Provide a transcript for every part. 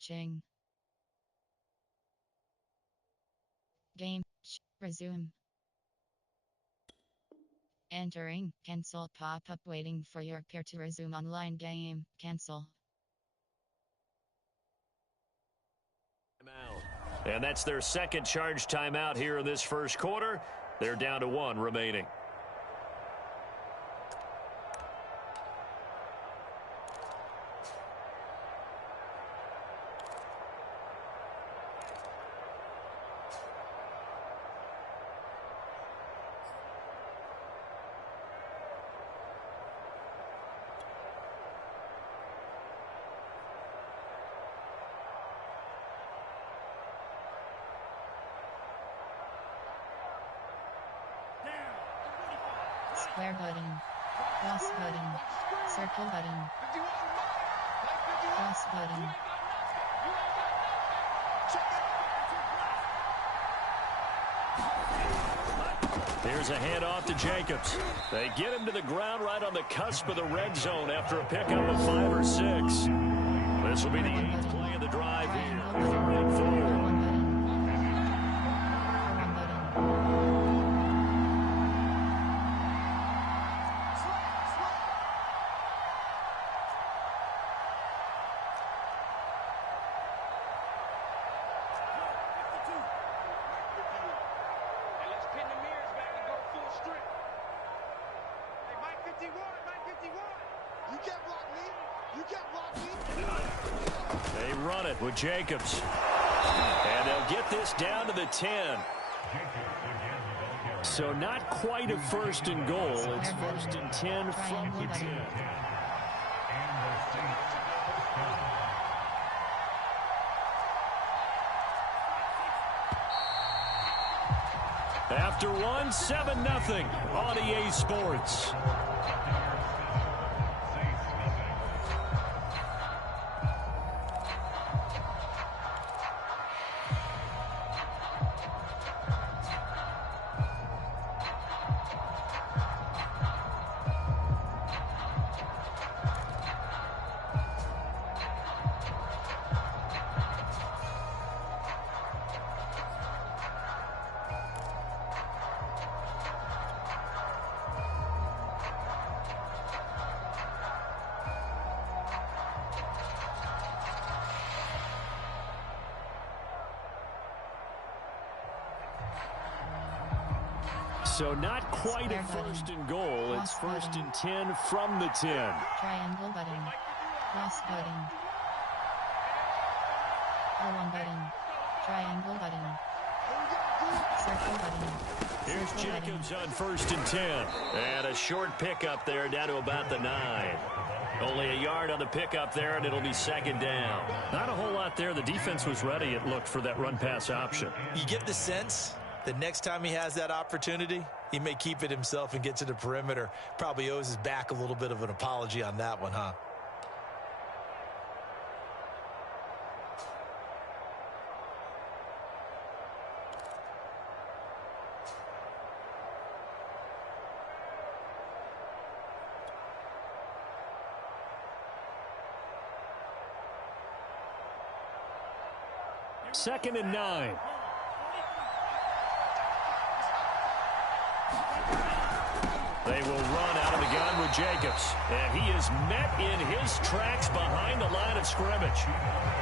watching. Game. Resume. Entering. Cancel pop-up waiting for your peer to resume online game. Cancel. And that's their second charge timeout here in this first quarter. They're down to 1 remaining. Square button. Cross button. Circle button. Cross button. Here's a handoff to Jacobs. They get him to the ground right on the cusp of the red zone after a pickup of 5 or 6. This will be the 8th play of the drive here. 3rd and 4. They run it with Jacobs. And they'll get this down to the 10. So not quite a 1st and goal. It's 1st and 10 from the 10. After 1, 7-0 on EA Sports. So not quite a 1st and goal. It's 1st and 10 from the 10. Triangle button. Cross button. R1 button. Triangle button. Circle button. Here's Jacobs on 1st and 10. And a short pickup there down to about the 9. Only a yard on the pickup there, and it'll be 2nd down. Not a whole lot there. The defense was ready, it looked, for that run-pass option. You get the sense the next time he has that opportunity, he may keep it himself and get to the perimeter. Probably owes his back a little bit of an apology on that one, huh? Second and 9. They will run out of the gun with Jacobs. And he is met in his tracks behind the line of scrimmage.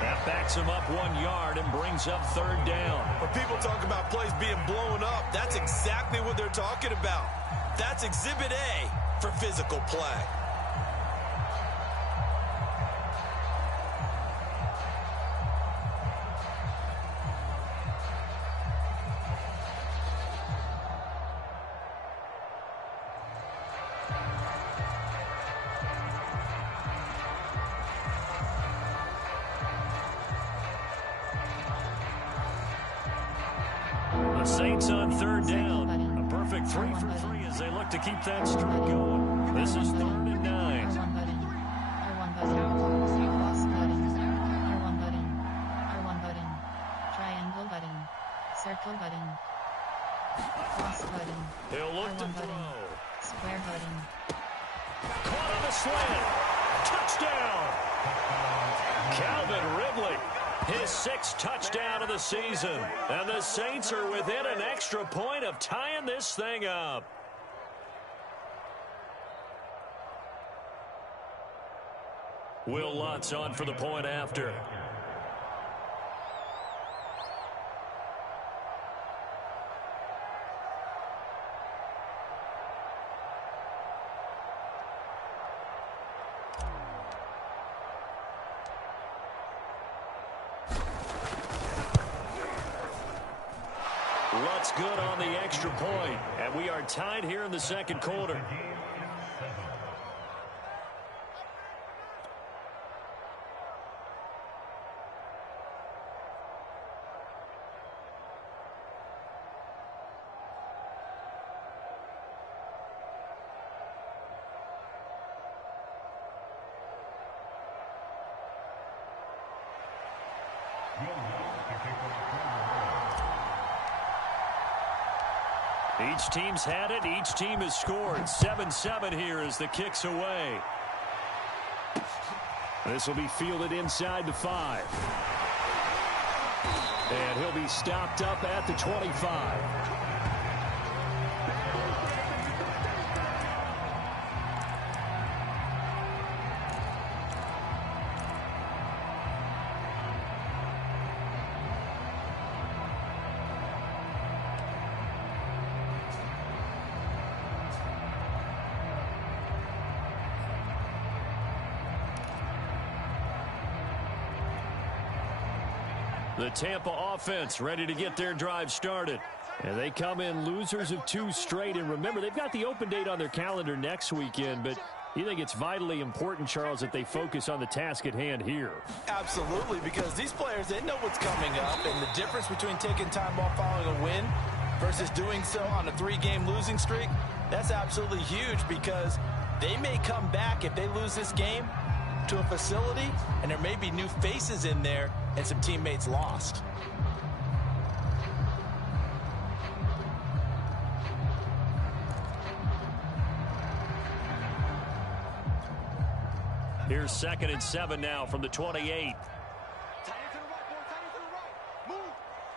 That backs him up 1 yard and brings up 3rd down. When people talk about plays being blown up, that's exactly what they're talking about. That's Exhibit A for physical play. Saints on 3rd down. A perfect 3 for 3 as they look to keep that streak going. This is 3rd and 9. R1 button. R1 button. Cross button. R1 button. R1 button. Triangle button. Circle button. Cross button. He'll look to R1 throw. button. Square button. Caught on the slant. Touchdown. Calvin Ridley. His 6th touchdown of the season. And the Saints are within an extra point of tying this thing up. Will Lutz on for the point after. Lutz good on the extra point, and we are tied here in the second quarter. Each team's had it. Each team has scored. 7-7 here as the kick's away. This will be fielded inside the 5. And he'll be stopped up at the 25. The Tampa offense ready to get their drive started. And they come in losers of 2 straight. And remember, they've got the open date on their calendar next weekend. But you think it's vitally important, Charles, that they focus on the task at hand here? Absolutely, because these players, they know what's coming up. And the difference between taking time off following a win versus doing so on a 3-game losing streak, that's absolutely huge, because they may come back if they lose this game to a facility, and there may be new faces in there and some teammates lost. Here's 2nd and 7 now from the 28. Tight end to the right, boy. Tight end to the right. Move.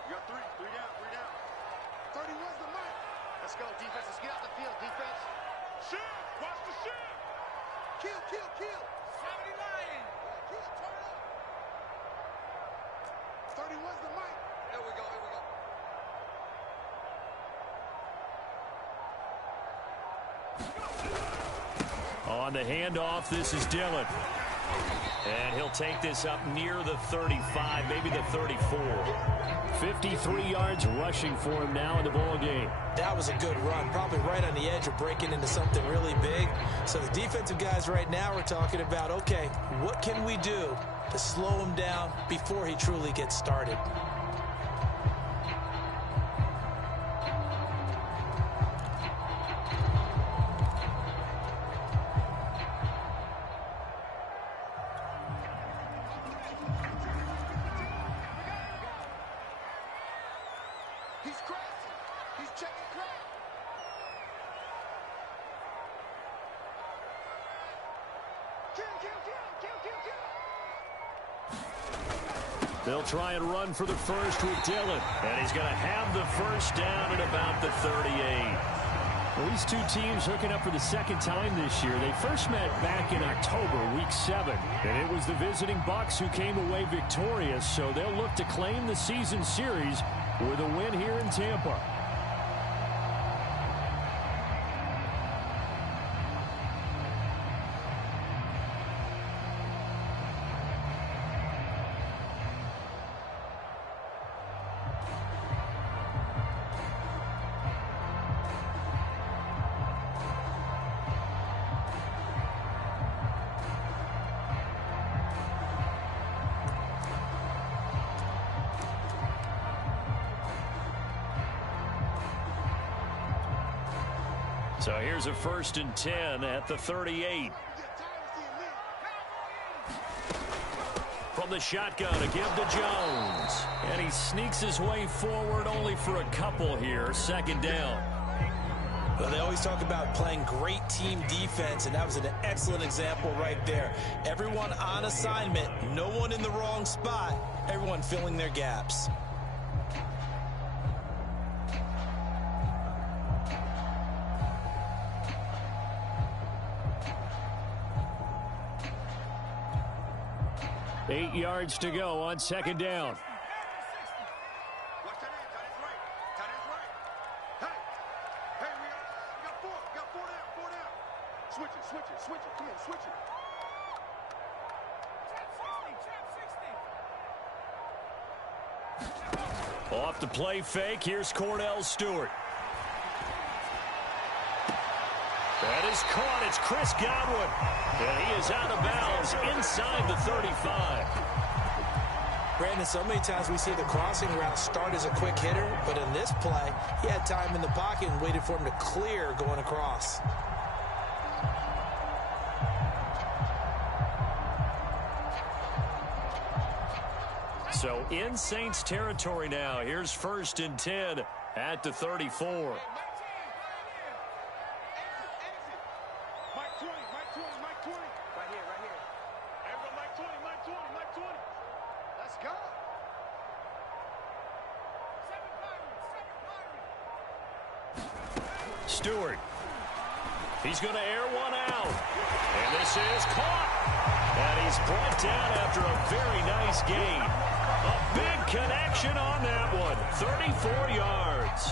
You got 3 down. 30 was the mark. Let's go, defense. Let's get out the field, defense. Shoot. Watch the shoot. Kill. 70 Lions. Kill, turn up. 30 was the mic. There we go. On the handoff, this is Dillon. And he'll take this up near the 35, maybe the 34. 53 yards rushing for him now in the ball game. That was a good run, probably right on the edge of breaking into something really big. So the defensive guys right now are talking about, okay, what can we do to slow him down before he truly gets started? He's crashing. He's checking crack. Kill. They'll try and run for the first with Dillon. And he's going to have the first down at about the 38. Well, these two teams hooking up for the second time this year. They first met back in October, week 7. And it was the visiting Bucks who came away victorious. So they'll look to claim the season series with a win here in Tampa. So here's a 1st and 10 at the 38. From the shotgun, a give to Jones. And he sneaks his way forward only for a couple here. 2nd down. Well, they always talk about playing great team defense, and that was an excellent example right there. Everyone on assignment, no one in the wrong spot, everyone filling their gaps. Eight yards to go on second down. Watch that end. Tight end's right. Tight end's right. Hey, we got four. We got four down. Switch it. Come on, switch it. Off the play fake, here's Cordell Stewart. That is caught. It's Chris Godwin. And he is out of bounds inside the 35. Brandon, so many times we see the crossing route start as a quick hitter, but in this play, he had time in the pocket and waited for him to clear going across. So in Saints territory now. Here's 1st and 10 at the 34. Mike 20. Right here. Everyone, Mike 20. Let's go. Stewart. He's going to air one out. And this is caught. And he's brought down after a very nice gain. A big connection on that one. 34 yards.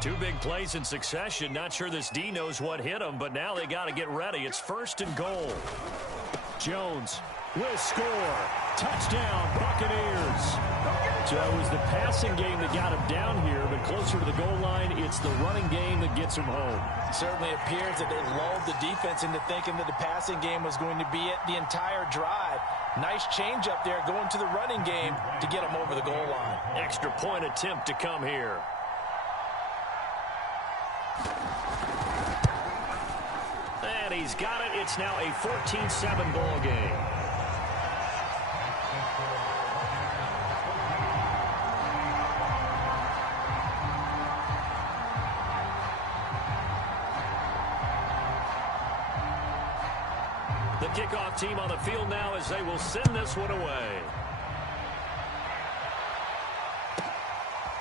Two big plays in succession. Not sure this D knows what hit him, but now they got to get ready. It's 1st and goal. Jones will score. Touchdown, Buccaneers. So it was the passing game that got him down here, but closer to the goal line, it's the running game that gets him home. Certainly appears that they lulled the defense into thinking that the passing game was going to be it the entire drive. Nice change up there going to the running game to get him over the goal line. Extra point attempt to come here. And he's got it. It's now a 14-7 ball game. The kickoff team on the field now as they will send this one away.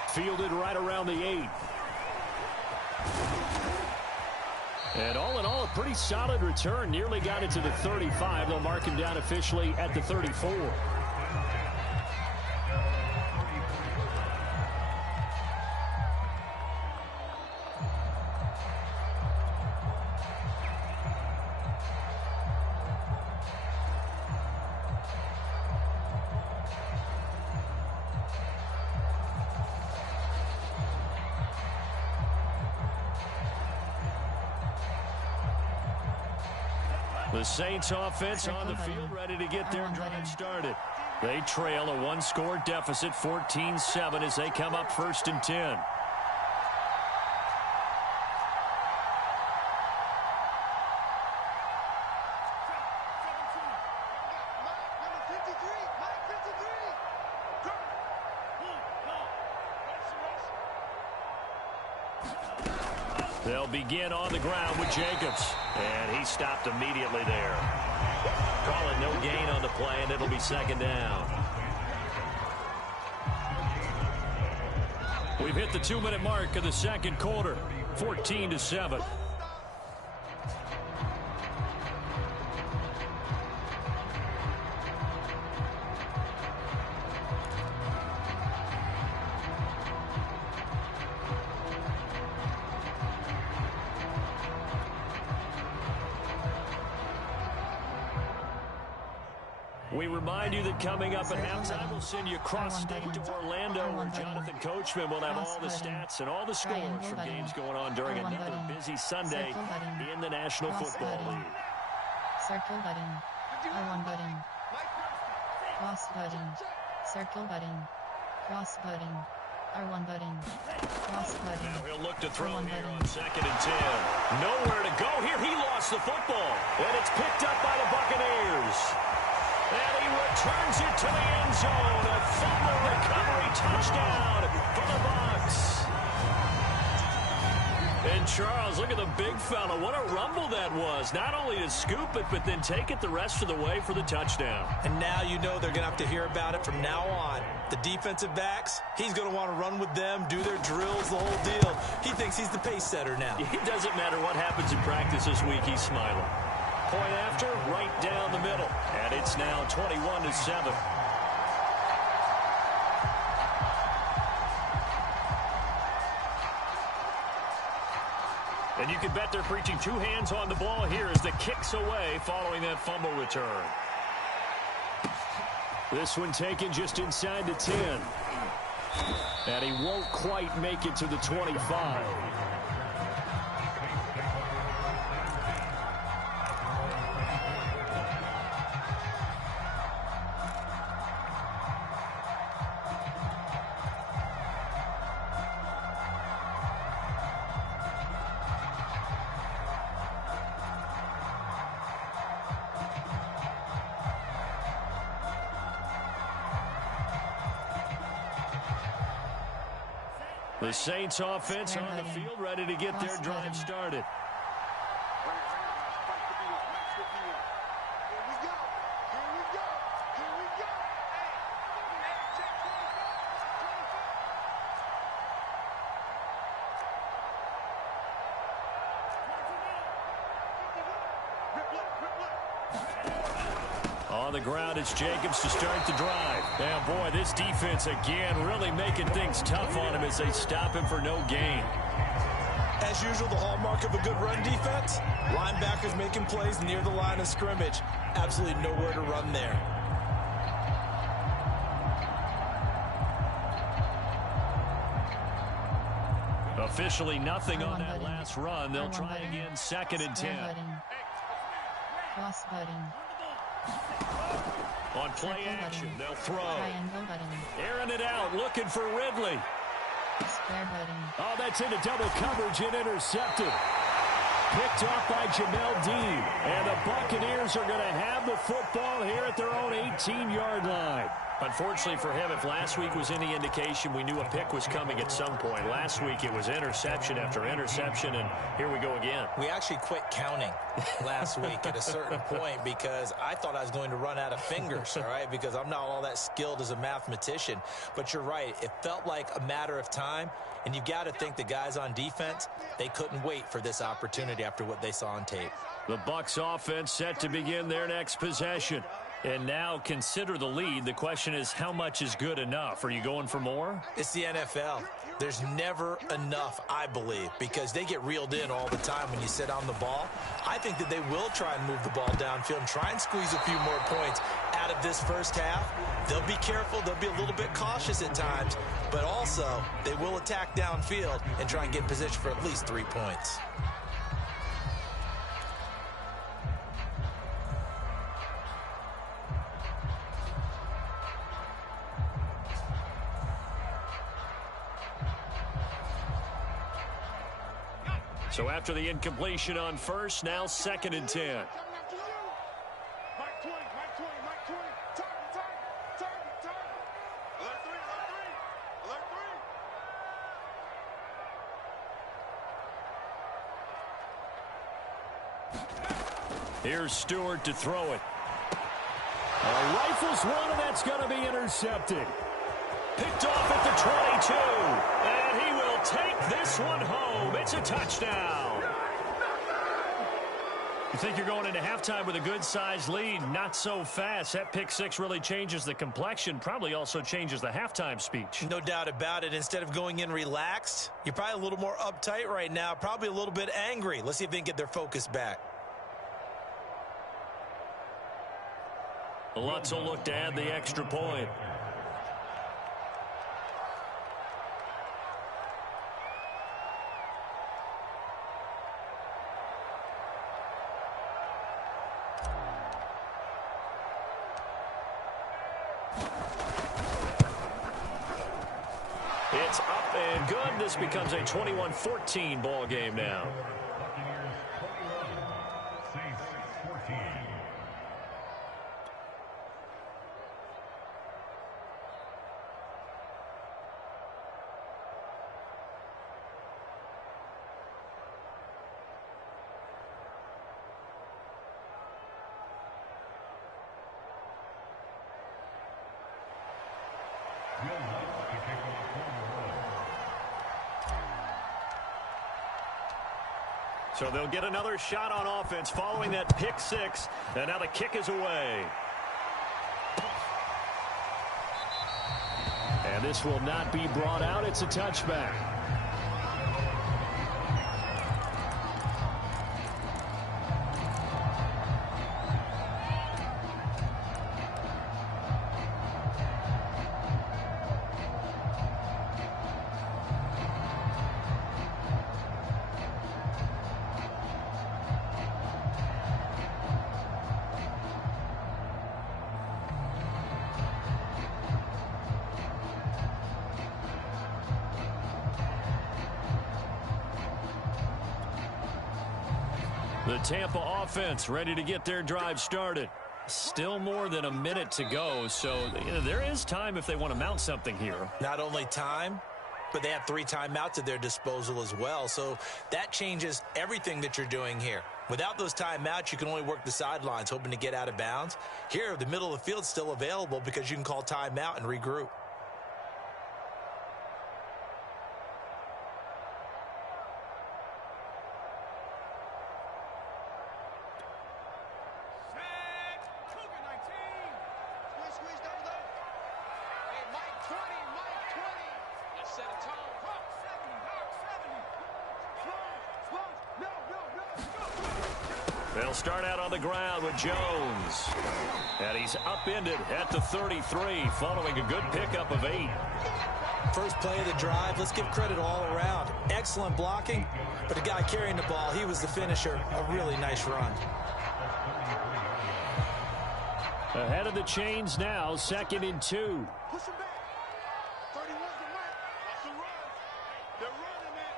Fielded right around the 8. And all in all, a pretty solid return. Nearly got it to the 35. They'll mark him down officially at the 34. The Saints offense on the field ready to get their drive started. They trail a one-score deficit, 14-7, as they come up 1st and 10. They'll begin on the ground with Jacobs. And he stopped immediately there. Call it no gain on the play, and it'll be 2nd down. We've hit the 2-minute mark of the 2nd quarter. 14-7. We remind you that coming up at halftime, we'll send you cross-state to Orlando, where Jonathan Coachman will have all the stats and all the scores from games going on during another busy Sunday in the National Football League. Circle button. R1 button. Cross button. Circle button. Cross button. Are wondering. Cross-cutting. Now he'll look to throw Are here wondering. on 2nd and 10. Nowhere to go here. He lost the football. And it's picked up by the Buccaneers. And he returns it to the end zone. A fumble recovery touchdown for the Bucs. And Charles, look at the big fella. What a rumble that was. Not only to scoop it, but then take it the rest of the way for the touchdown. And now you know they're going to have to hear about it from now on. The defensive backs, he's going to want to run with them, do their drills, the whole deal. He thinks he's the pace setter now. It doesn't matter what happens in practice this week. He's smiling. Point after, right down the middle. And it's now 21-7. And you can bet they're preaching two hands on the ball here as the kick's away following that fumble return. This one taken just inside the 10. And he won't quite make it to the 25. The Saints offense on the field, ready to get their drive started. On the ground, it's Jacobs to start the drive. Now, boy, this defense again really making things tough on him as they stop him for no gain. As usual, the hallmark of a good run defense, linebackers making plays near the line of scrimmage. Absolutely nowhere to run there. Officially nothing on that last run. They'll try again, 2nd and 10. Cross-cutting. On play action, they'll throw. Triangle button. Airing it out, looking for Ridley. Square button. Oh, that's into double coverage and intercepted. Picked off by Jamel Dean. And the Buccaneers are going to have the football here at their own 18-yard line. Unfortunately for him, if last week was any indication, we knew a pick was coming at some point. Last week it was interception after interception, and here we go again. We actually quit counting last week at a certain point because I thought I was going to run out of fingers, all right, because I'm not all that skilled as a mathematician. But you're right. It felt like a matter of time, and you've got to think the guys on defense, they couldn't wait for this opportunity after what they saw on tape. The Bucs offense set to begin their next possession. And now consider the lead. The question is, how much is good enough? Are you going for more? It's the NFL. There's never enough, I believe, because they get reeled in all the time when you sit on the ball. I think that they will try and move the ball downfield and try and squeeze a few more points out of this first half. They'll be careful. They'll be a little bit cautious at times, but also they will attack downfield and try and get in position for at least 3 points. So after the incompletion on first, now 2nd and 10. Here's Stewart to throw it. Rifles one, and that's going to be intercepted. Picked off at the 22. And he will take this one home. It's a touchdown. You think you're going into halftime with a good-sized lead? Not so fast. That pick six really changes the complexion, probably also changes the halftime speech. No doubt about it. Instead of going in relaxed, you're probably a little more uptight right now, probably a little bit angry. Let's see if they can get their focus back. Lutz will look to add the extra point. It's up and good. This becomes a 21-14 ball game now. So they'll get another shot on offense following that pick six. And now the kick is away. And this will not be brought out. It's a touchback. The Tampa offense ready to get their drive started. Still more than a minute to go, so there is time if they want to mount something here. Not only time, but they have 3 timeouts at their disposal as well, so that changes everything that you're doing here. Without those timeouts, you can only work the sidelines, hoping to get out of bounds. Here, the middle of the field's still available because you can call timeout and regroup. They'll start out on the ground with Jones. And he's upended at the 33 following a good pickup of 8. First play of the drive, let's give credit all around. Excellent blocking, but the guy carrying the ball, he was the finisher. A really nice run. Ahead of the chains now, 2nd and 2. Push him back. 31's the mark. Watch the run. They're running it.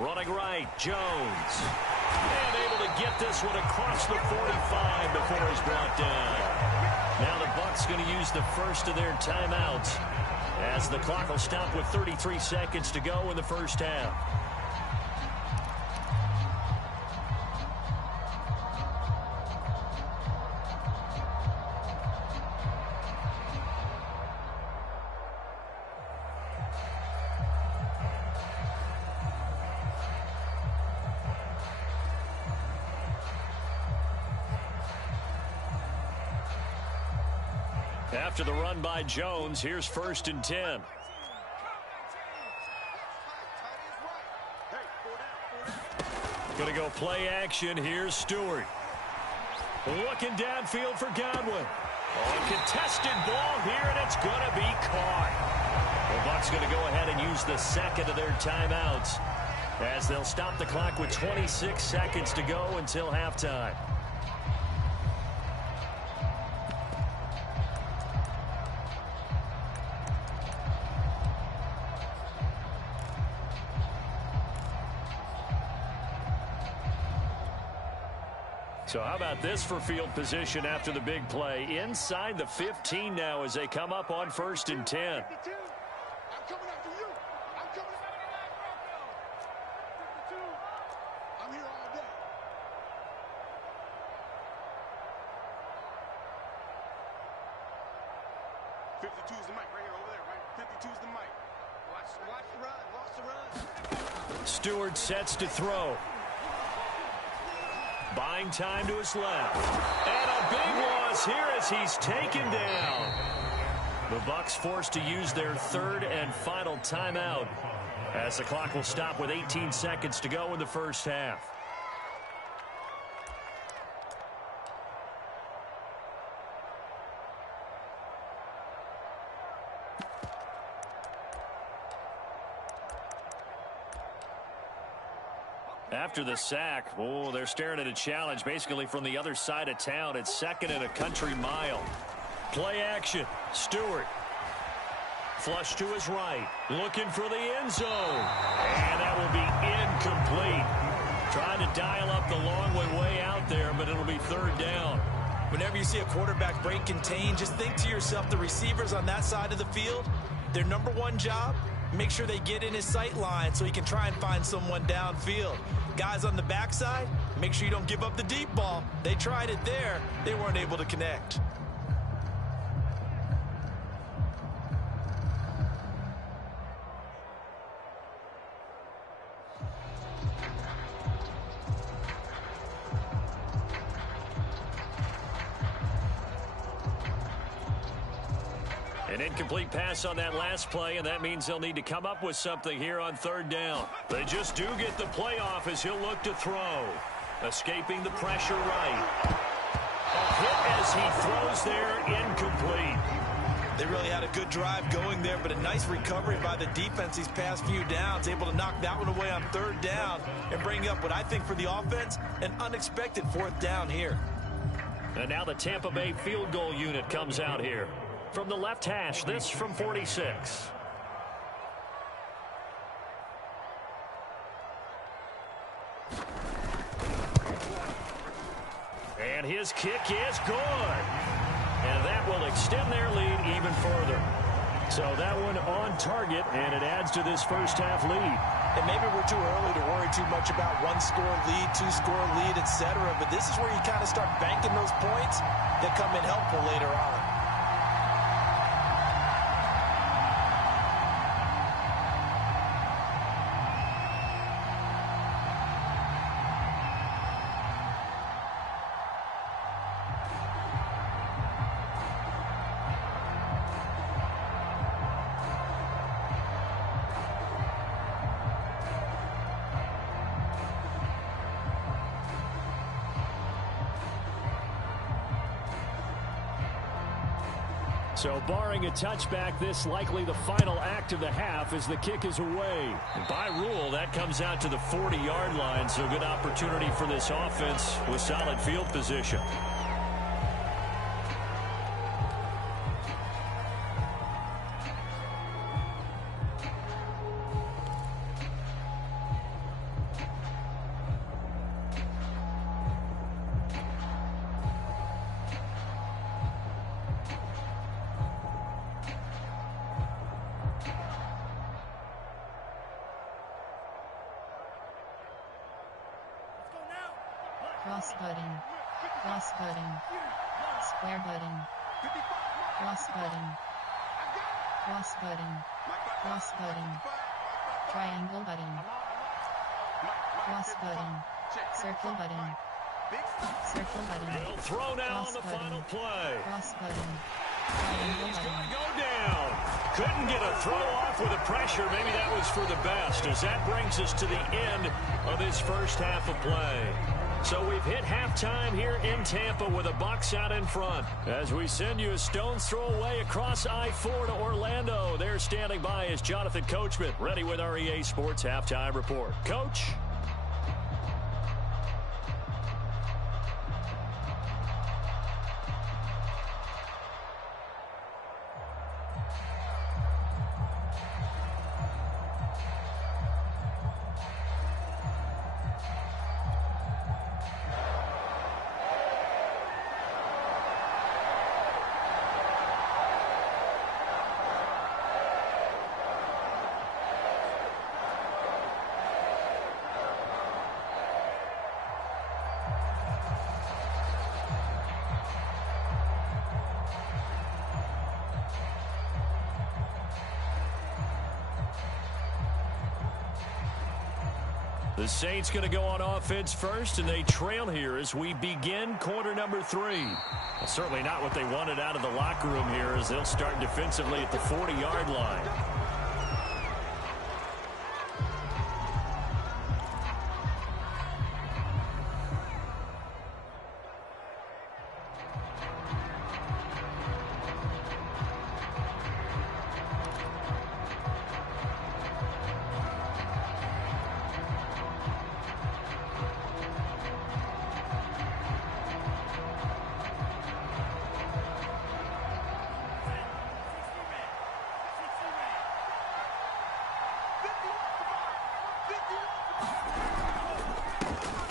Running right, Jones. And able to get this one across the 45 before he's brought down. Now the Bucs going to use the first of their timeouts as the clock will stop with 33 seconds to go in the first half. After the run by Jones, here's 1st and 10. Going to go play action. Here's Stewart. Looking downfield for Godwin. Oh, contested ball here, and it's going to be caught. The Bucs going to go ahead and use the second of their timeouts as they'll stop the clock with 26 seconds to go until halftime. So how about this for field position after the big play? Inside the 15 now as they come up on 1st and 10. I'm coming after you. I'm coming after you. 52. I'm here all day. 52 is the mic right here over there, right? 52 is the mic. Watch the run. Watch the run. Stewart sets to throw. Buying time to his left. And a big loss here as he's taken down. The Bucs forced to use their 3rd and final timeout as the clock will stop with 18 seconds to go in the first half. After the sack, oh, they're staring at a challenge basically from the other side of town. It's 2nd and a country mile. Play action. Stewart. Flush to his right. Looking for the end zone. And that will be incomplete. Trying to dial up the long way out there, but it'll be 3rd down. Whenever you see a quarterback break contain, just think to yourself, the receivers on that side of the field, their number one job, make sure they get in his sight line so he can try and find someone downfield. Guys on the backside, make sure you don't give up the deep ball. They tried it there. They weren't able to connect. An incomplete pass on that last play, and that means they'll need to come up with something here on 3rd down. They just do get the play off as he'll look to throw. Escaping the pressure right. A hit as he throws there, incomplete. They really had a good drive going there, but a nice recovery by the defense these past few downs, able to knock that one away on 3rd down and bring up what I think for the offense, an unexpected 4th down here. And now the Tampa Bay field goal unit comes out here. From the left hash, this from 46. And his kick is good. And that will extend their lead even further. So that one on target, and it adds to this first half lead. And maybe we're too early to worry too much about 1-score lead, 2-score lead, etc. But this is where you kind of start banking those points that come in helpful later on. So barring a touchback, this likely the final act of the half as the kick is away. And by rule, that comes out to the 40-yard line, so good opportunity for this offense with solid field position. Cross button. Cross button. Square button. Cross button. Cross button. Cross button. Triangle button. Cross button. Circle button. Circle button. He'll throw now on Cross the button. final play. Cross button. Triangle He's button. going to go down. Couldn't get a throw off with the pressure. Maybe that was for the best, as that brings us to the end of this first half of play. So we've hit halftime here in Tampa with a Bucs out in front. As we send you a stone's throw away across I-4 to Orlando. There standing by is Jonathan Coachman, ready with our EA Sports Halftime Report. Coach? The Saints going to go on offense first, and they trail here as we begin quarter number 3. Well, certainly not what they wanted out of the locker room here, as they'll start defensively at the 40-yard line.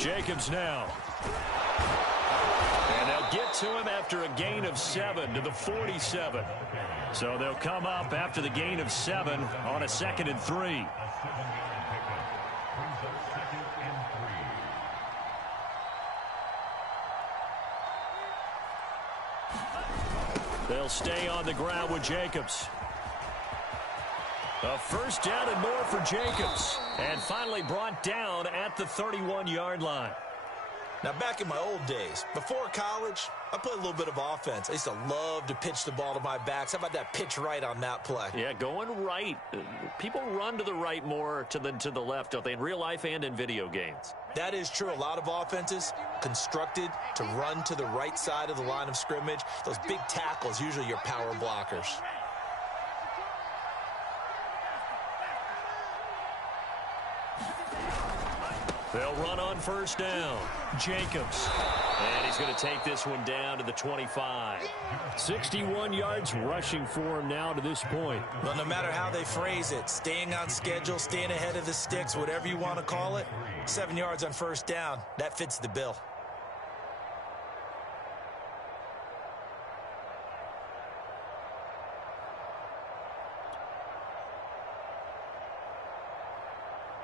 Jacobs now. And they'll get to him after a gain of 7 to the 47. So they'll come up after the gain of 7 on a 2nd and 3. They'll stay on the ground with Jacobs. A first down and more for Jacobs. And finally brought down at the 31-yard line. Now, back in my old days, before college, I played a little bit of offense. I used to love to pitch the ball to my backs. How about that pitch right on that play? Yeah, going right. People run to the right more than to the left, don't they, in real life and in video games? That is true. A lot of offenses constructed to run to the right side of the line of scrimmage. Those big tackles, usually your power blockers. They'll run on first down. Jacobs. And he's going to take this one down to the 25. 61 yards rushing for him now to this point. Well, no matter how they phrase it, staying on schedule, staying ahead of the sticks, whatever you want to call it, 7 yards on first down, that fits the bill.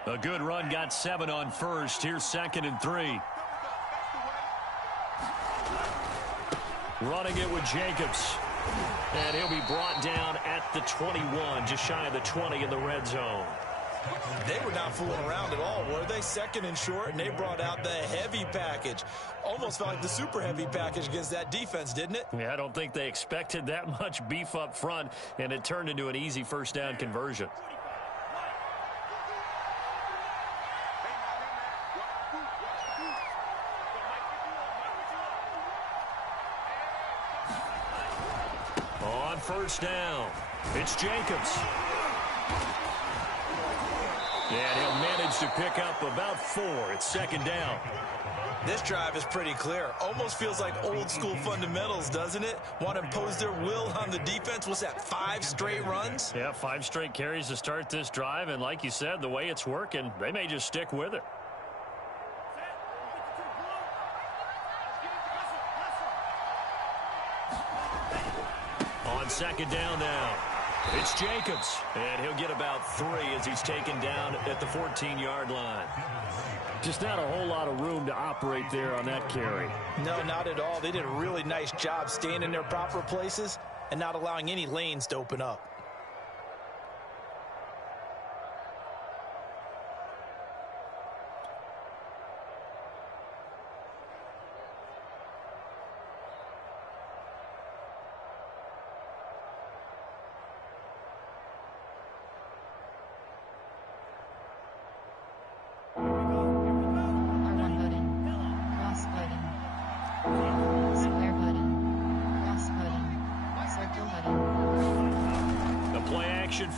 A good run, got 7 on first. Here's 2nd and 3. Running it with Jacobs. And he'll be brought down at the 21, just shy of the 20 in the red zone. They were not fooling around at all, were they? 2nd and short, and they brought out the heavy package. Almost felt like the super heavy package against that defense, didn't it? Yeah, I don't think they expected that much beef up front, and it turned into an easy first down conversion. First down. It's Jacobs. And he'll manage to pick up about 4. It's 2nd down. This drive is pretty clear. Almost feels like old school fundamentals, doesn't it? Want to impose their will on the defense. What's that, 5 straight runs? Yeah, 5 straight carries to start this drive. And like you said, the way it's working, they may just stick with it. On 2nd down now, it's Jacobs, and he'll get about 3 as he's taken down at the 14-yard line. Just not a whole lot of room to operate there on that carry. No, not at all. They did a really nice job staying in their proper places and not allowing any lanes to open up.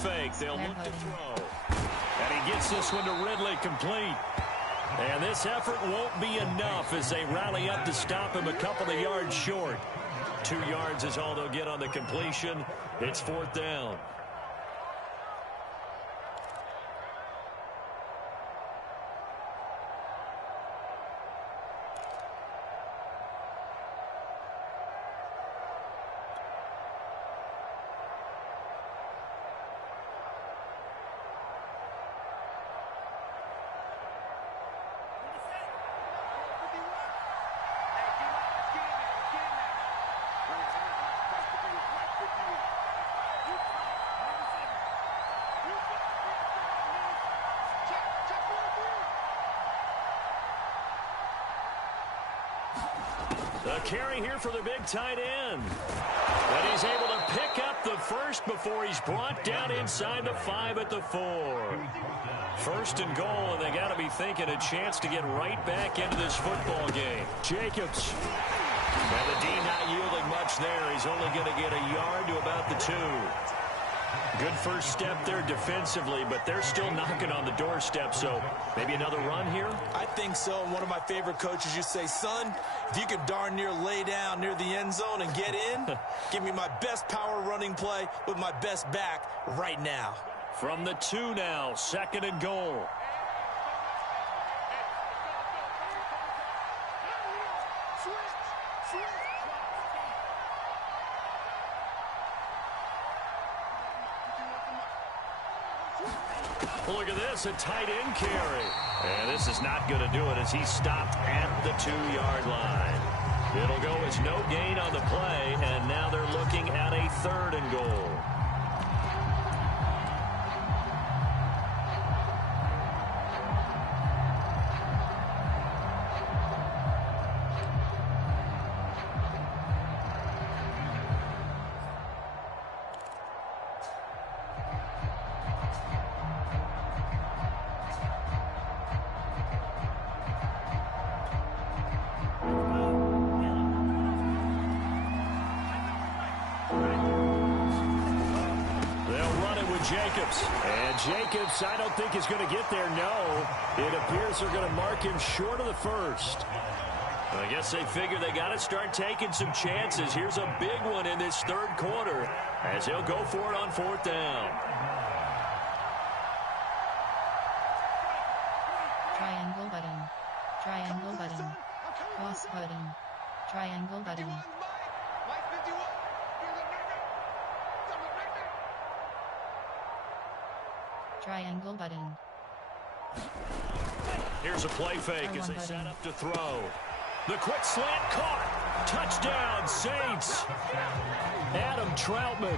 Fake. They'll look to throw. And he gets this one to Ridley, complete. And this effort won't be enough as they rally up to stop him a couple of yards short. 2 yards is all they'll get on the completion. It's 4th down. The carry here for the big tight end. But he's able to pick up the first before he's brought down inside the 5 at the 4. 1st and goal, and they got to be thinking a chance to get right back into this football game. Jacobs. And the D not yielding much there. He's only going to get a yard to about the 2. Good first step there defensively, but they're still knocking on the doorstep, so maybe another run here? I think so. And one of my favorite coaches used to say, son, if you can darn near lay down near the end zone and get in, give me my best power running play with my best back right now. From the 2 now, 2nd and goal. Look at this, a tight end carry. And this is not going to do it as he stopped at the 2-yard line. It'll go as no gain on the play, and now they're looking at a 3rd and goal. Jacobs. And Jacobs, I don't think is going to get there. No. It appears they're going to mark him short of the 1st. I guess they figure they got to start taking some chances. Here's a big one in this 3rd quarter as he'll go for it on 4th down. Triangle button. Triangle button. Cross button. Triangle button. Triangle button. Here's a play fake as they set up to throw. The quick slant caught. Touchdown, Saints. Adam Troutman,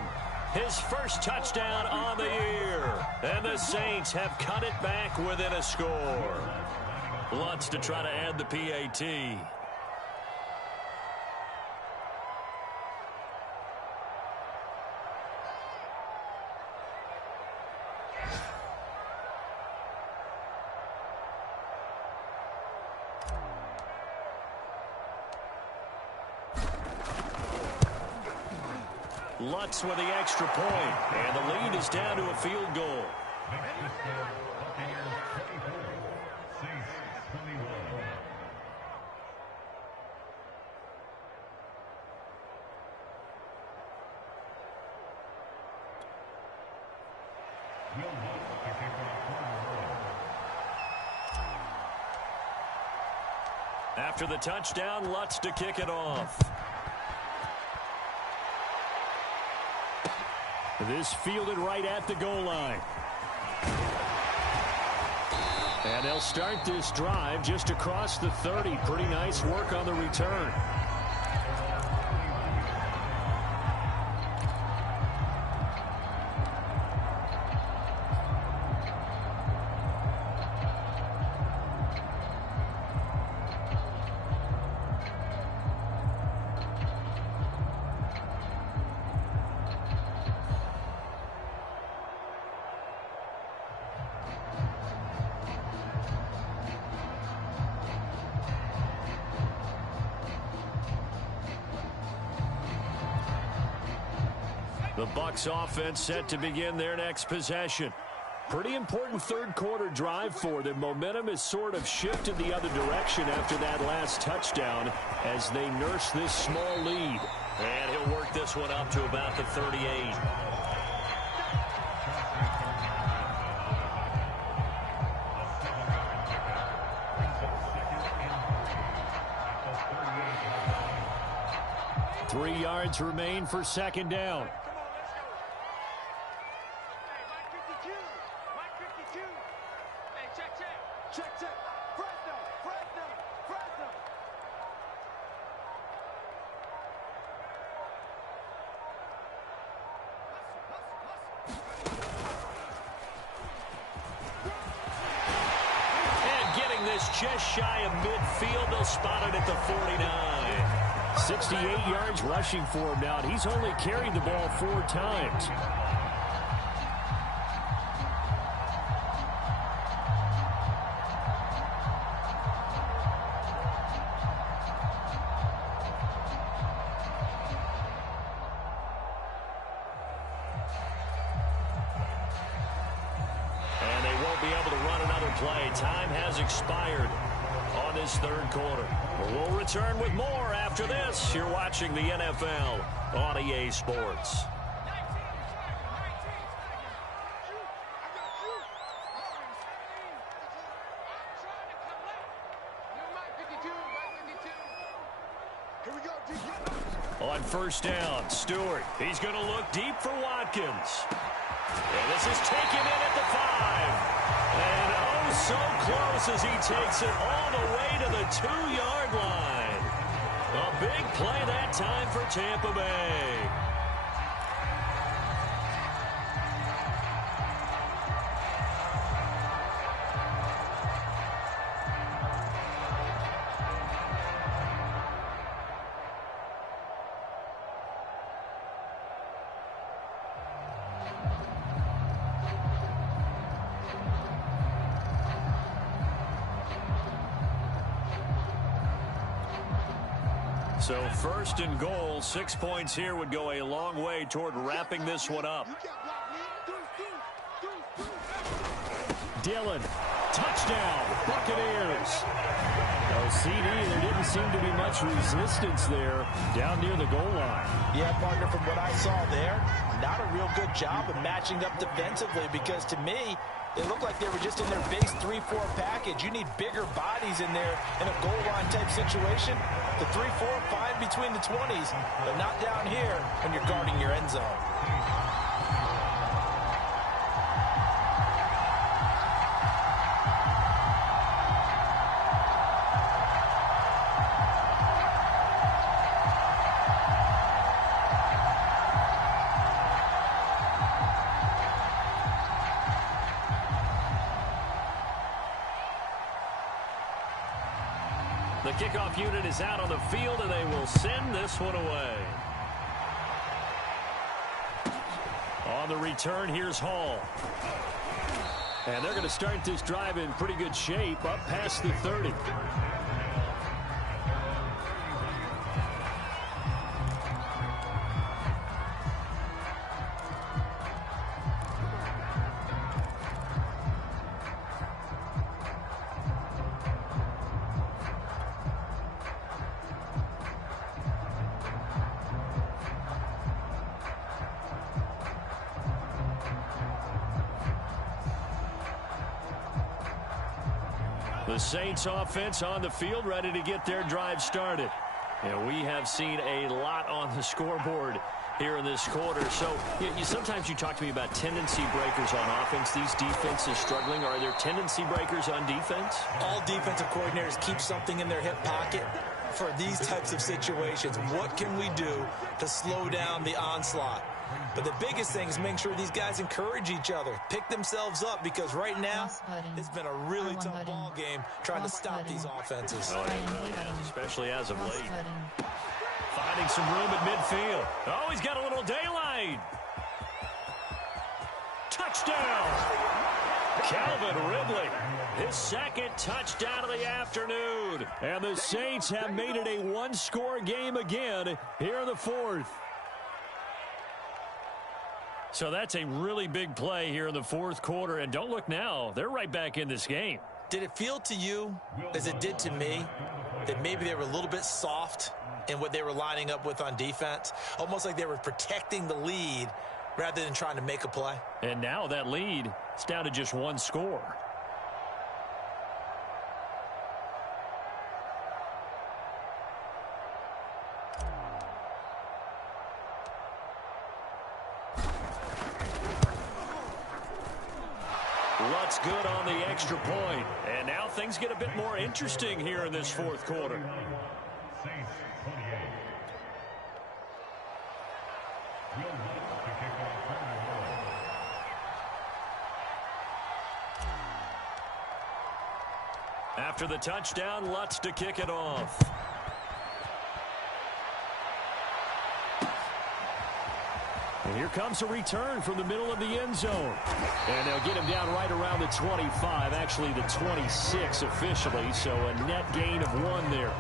his first touchdown on the year. And the Saints have cut it back within a score. Lutz to try to add the PAT. Lutz with the extra point, and the lead is down to a field goal. After the touchdown, Lutz to kick it off. This fielded right at the goal line. And they'll start this drive just across the 30. Pretty nice work on the return. The Bucs offense set to begin their next possession. Pretty important 3rd quarter drive for them. Momentum has sort of shifted the other direction after that last touchdown as they nurse this small lead. And he'll work this one up to about the 38. Three yards remain for 2nd down. Just shy of midfield. They'll spot it at the 49. 68 yards rushing for him now. He's only carried the ball 4 times. And they won't be able to run another play. Time has expired on this 3rd quarter. We'll return with more after this. You're watching the NFL on EA Sports. Here we go, defense. On first down, Stewart. He's going to look deep for Watkins. And this is taken in at the 5. And oh, so close as he takes it all the way to the 2-yard line. A big play that time for Tampa Bay. So first and goal, 6 points here would go a long way toward wrapping this one up. Dillon, touchdown, Buccaneers. Oh, CD, there didn't seem to be much resistance there down near the goal line. Yeah, partner, from what I saw there, not a real good job of matching up defensively because to me, it looked like they were just in their base 3-4 package. You need bigger bodies in there in a goal line type situation. The 3-4, fine between the 20s, but not down here when you're guarding your end zone. The kickoff unit is out on the field, and they will send this one away. On the return, here's Hall. And they're going to start this drive in pretty good shape, up past the 30. The Saints offense on the field, ready to get their drive started. And we have seen a lot on the scoreboard here in this quarter. So sometimes you talk to me about tendency breakers on offense. These defenses struggling. Are there tendency breakers on defense? All defensive coordinators keep something in their hip pocket for these types of situations. What can we do to slow down the onslaught? But the biggest thing is making sure these guys encourage each other, pick themselves up, because right now it's been a really tough ball game trying to stop these offenses. Oh, it really has, especially as of late. Finding some room at midfield. Oh, he's got a little daylight. Touchdown! Calvin Ridley, his second touchdown of the afternoon. And the Saints have made it a one-score game again here in the fourth. So that's a really big play here in the fourth quarter. And don't look now, they're right back in this game. Did it feel to you, as it did to me, that maybe they were a little bit soft in what they were lining up with on defense? Almost like they were protecting the lead rather than trying to make a play. And now that lead is down to just one score. Lutt's good on the extra point. And now things get a bit more interesting here in this fourth quarter. After the touchdown, Lutz to kick it off. And here comes a return from the middle of the end zone. And they'll get him down right around the 25, actually the 26 officially, so a net gain of 1 there.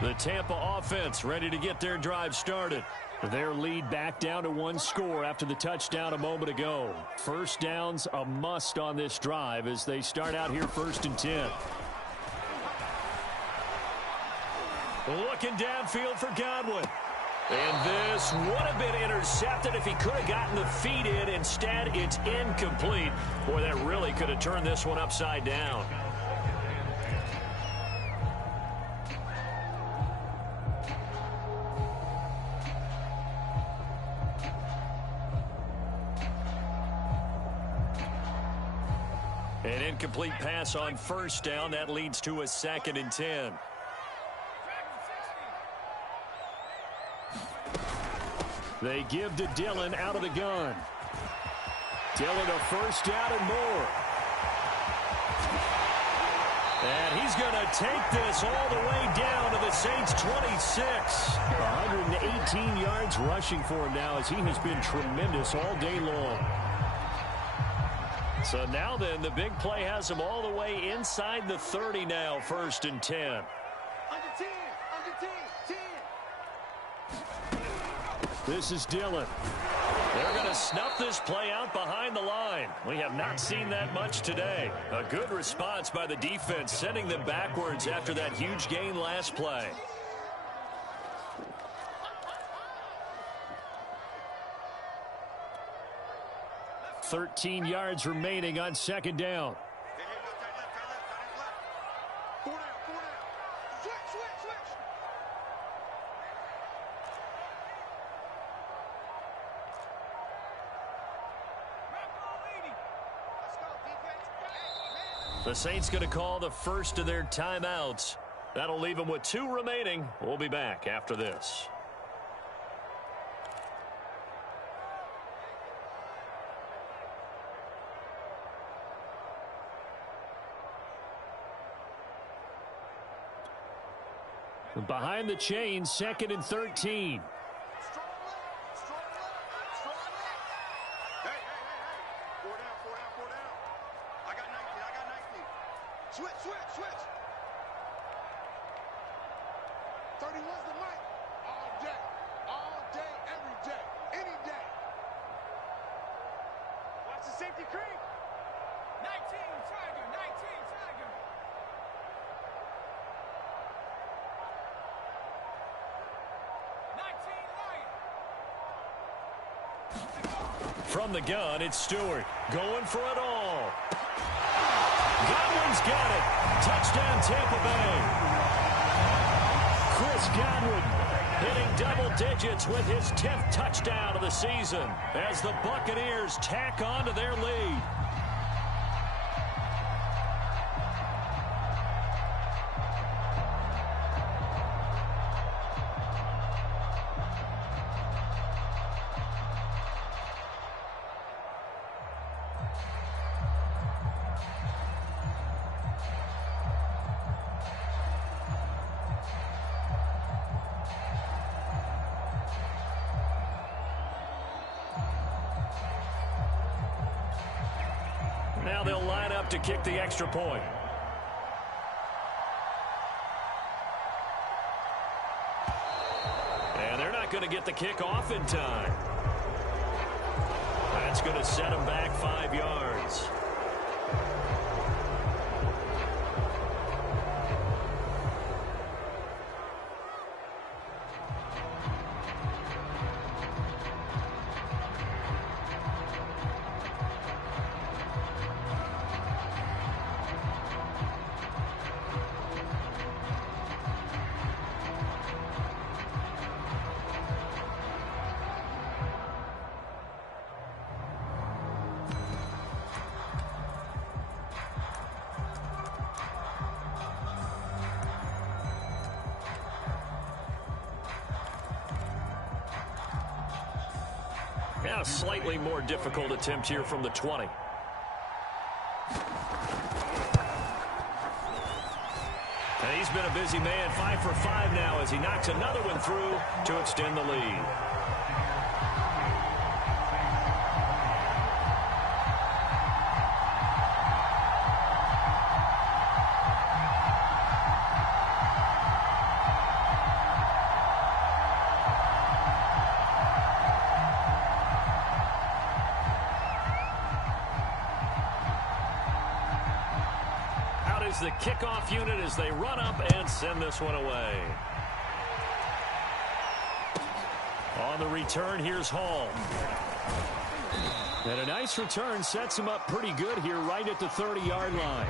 The The Tampa offense ready to get their drive started. Their lead back down to one score after the touchdown a moment ago. First down's a must on this drive as they start out here 1st and 10. Looking downfield for Godwin. And this would have been intercepted if he could have gotten the feet in. Instead, it's incomplete. Boy, that really could have turned this one upside down. An incomplete pass on first down. That leads to a 2nd and 10. They give to Dillon out of the gun. Dillon a first down and more. And he's going to take this all the way down to the Saints' 26. 118 yards rushing for him now as he has been tremendous all day long. So now then, the big play has him all the way inside the 30 now, 1st and 10. Under 10, under 10, 10. This is Dillon. They're going to snuff this play out behind the line. We have not seen that much today. A good response by the defense, sending them backwards after that huge gain last play. $13 yards remaining on 2nd down. The Saints going to call the first of their timeouts. That'll leave them with 2 remaining. We'll be back after this. Behind the chains, 2nd and 13. From the gun, it's Stewart going for it all. Godwin's got it. Touchdown, Tampa Bay. Chris Godwin hitting double digits with his 10th touchdown of the season as the Buccaneers tack on to their lead. Now they'll line up to kick the extra point. And they're not going to get the kick off in time. That's going to set them back 5 yards. Now a slightly more difficult attempt here from the 20. And he's been a busy man, 5 for 5 now as he knocks another one through to extend the lead. Here's the kickoff unit as they run up and send this one away. On the return, here's Hall. And a nice return sets him up pretty good here right at the 30-yard line.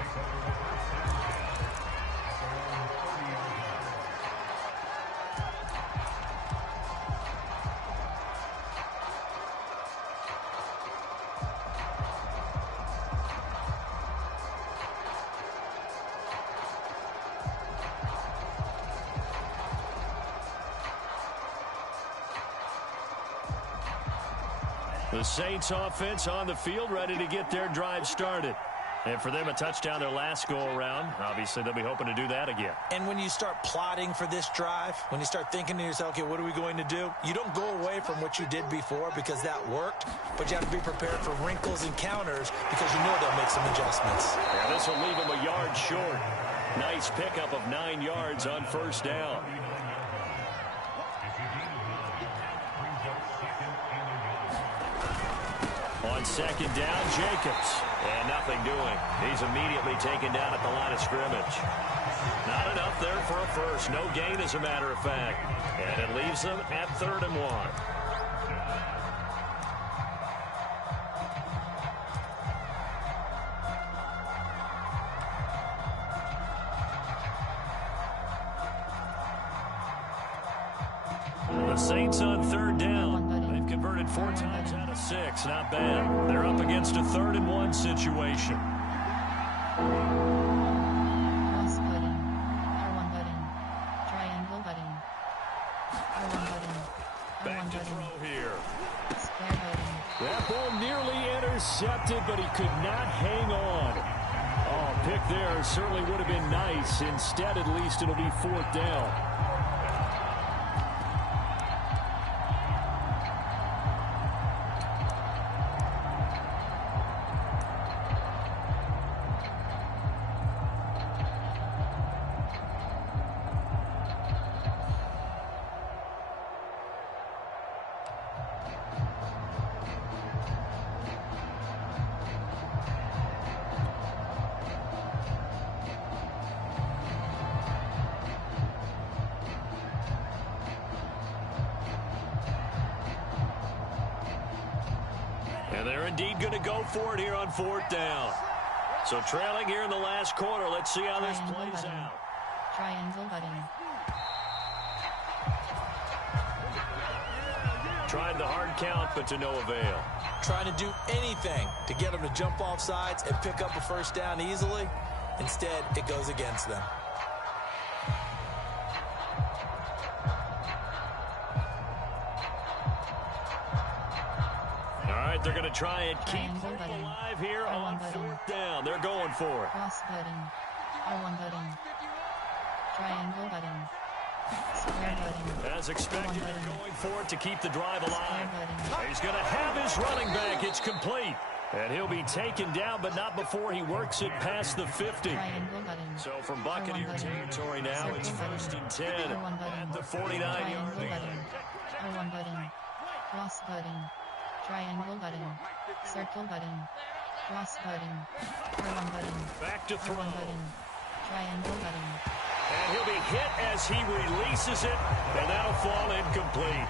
The Saints offense on the field ready to get their drive started. And for them, a touchdown their last go-around. Obviously, they'll be hoping to do that again. And when you start plotting for this drive, when you start thinking to yourself, okay, what are we going to do? You don't go away from what you did before because that worked, but you have to be prepared for wrinkles and counters because you know they'll make some adjustments. Yeah, this will leave them a yard short. Nice pickup of 9 yards on first down. On second down, Jacobs. And nothing doing. He's immediately taken down at the line of scrimmage. Not enough there for a first. No gain, as a matter of fact. And it leaves them at 3rd and 1. The Saints on 3rd down. They've converted 4 times out of 6. Not bad. They're up against a 3rd and 1 situation. Cross button. R1 button. Triangle button. R1 button. Back R1 to button. throw here. Square button. That ball nearly intercepted, but he could not hang on. Oh, pick there certainly would have been nice. Instead, at least it'll be 4th down. And they're indeed going to go for it here on 4th down. So trailing here in the last quarter. Let's see how this Triangle plays button. out. Triangle button. Tried the hard count, but to no avail. Trying to do anything to get them to jump off sides and pick up a first down easily. Instead, it goes against them. All right, they're going to try and keep Triangle them button. alive here R1 on button. 4th down. They're going for it. Cross button. R1 button. Triangle button. Square button. As expected, R1 they're button. going for it to keep the drive alive. Square button. He's going to have his running back. It's complete. And he'll be taken down, but not before he works it past the 50. Triangle button. So from Buccaneer R1 button. territory now, Circle it's button. 1st and 10 R1 button. at the 49-yard Triangle line. button. R1 button. Cross button. Triangle button. Circle button. Cross button. R1 button. Back to throw. R1 button. Triangle button. And he'll be hit as he releases it, and that'll fall incomplete.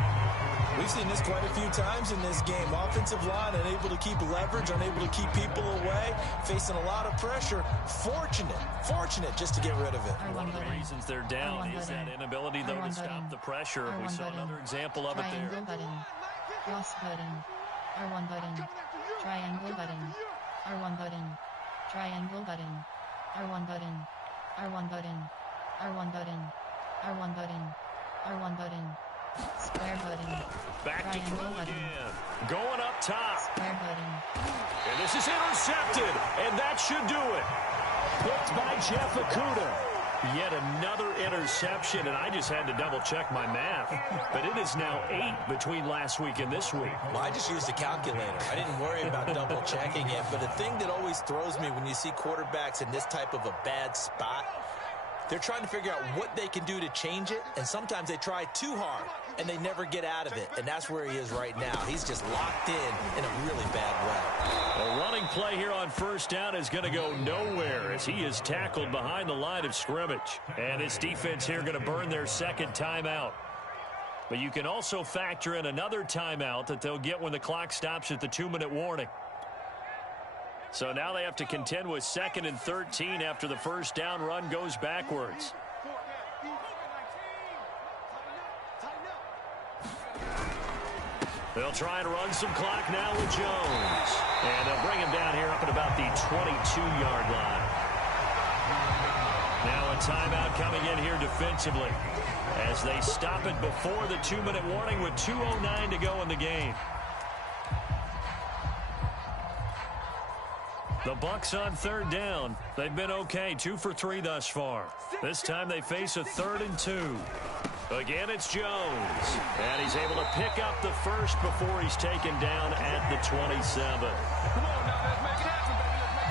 We've seen this quite a few times in this game. Offensive line unable to keep leverage, unable to keep people away, facing a lot of pressure. Fortunate just to get rid of it. One of the reasons they're down R1 is that button. inability, though, to R1 stop button. the pressure. We R1 saw button. another example of it Triangle there. button. Cross button. R1 button. Triangle button. R1 button. Triangle button. R1 button. R1 button. R1 button. R1 button. R1 button. Square button. Back to Triangle throw button. again. Going up top. Square button. And this is intercepted, and that should do it. Picked by Jeff Okudah. Yet another interception, and I just had to double-check my math. But it is now 8 between last week and this week. Well, I just used a calculator. I didn't worry about double-checking it. But the thing that always throws me when you see quarterbacks in this type of a bad spot, they're trying to figure out what they can do to change it, and sometimes they try too hard, and they never get out of it, and that's where he is right now. He's just locked in a really bad way. A running play here on first down is going to go nowhere as he is tackled behind the line of scrimmage. And this defense here going to burn their second timeout. But you can also factor in another timeout that they'll get when the clock stops at the 2-minute warning. So now they have to contend with 2nd and 13 after the first down run goes backwards. They'll try and run some clock now with Jones. And they'll bring him down here up at about the 22-yard line. Now a timeout coming in here defensively as they stop it before the 2-minute warning with 2:09 to go in the game. The Bucs on third down. They've been okay, 2 for 3 thus far. This time they face a 3rd and 2. Again, it's Jones. And he's able to pick up the first before he's taken down at the 27.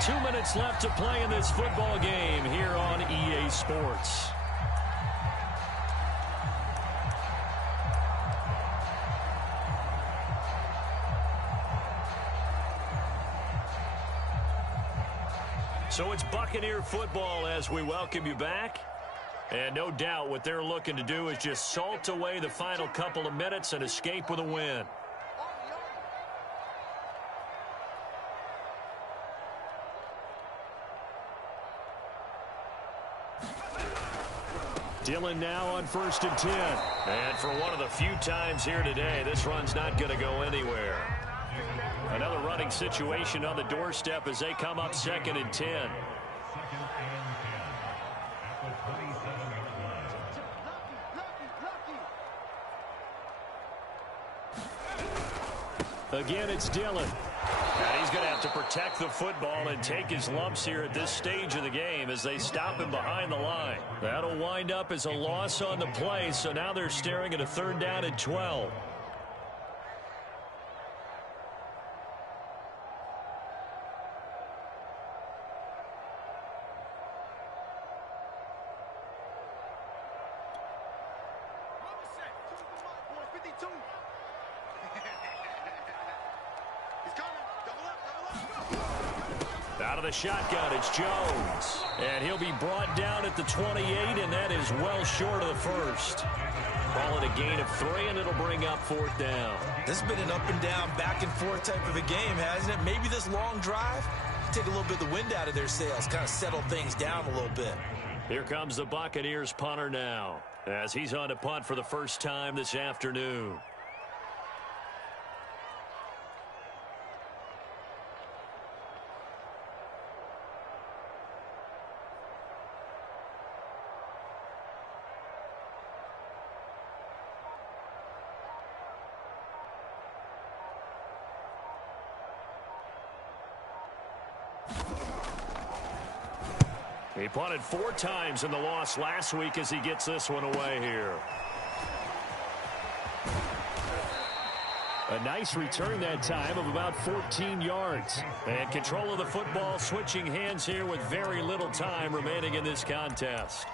2 minutes left to play in this football game here on EA Sports. So it's Buccaneer football as we welcome you back. And no doubt what they're looking to do is just salt away the final couple of minutes and escape with a win. Dillon now on 1st and 10. And for one of the few times here today, this run's not going to go anywhere. Another running situation on the doorstep as they come up 2nd and 10. Again, it's Dillon. And he's going to have to protect the football and take his lumps here at this stage of the game as they stop him behind the line. That'll wind up as a loss on the play, so now they're staring at a 3rd down and 12. Out of the shotgun, it's Jones. And he'll be brought down at the 28, and that is well short of the first. Call it a gain of 3, and it'll bring up 4th down. This has been an up and down, back and forth type of a game, hasn't it? Maybe this long drive, take a little bit of the wind out of their sails, kind of settle things down a little bit. Here comes the Buccaneers punter now, as he's on to punt for the first time this afternoon. He punted 4 times in the loss last week as he gets this one away here. A nice return that time of about 14 yards. And control of the football switching hands here with very little time remaining in this contest.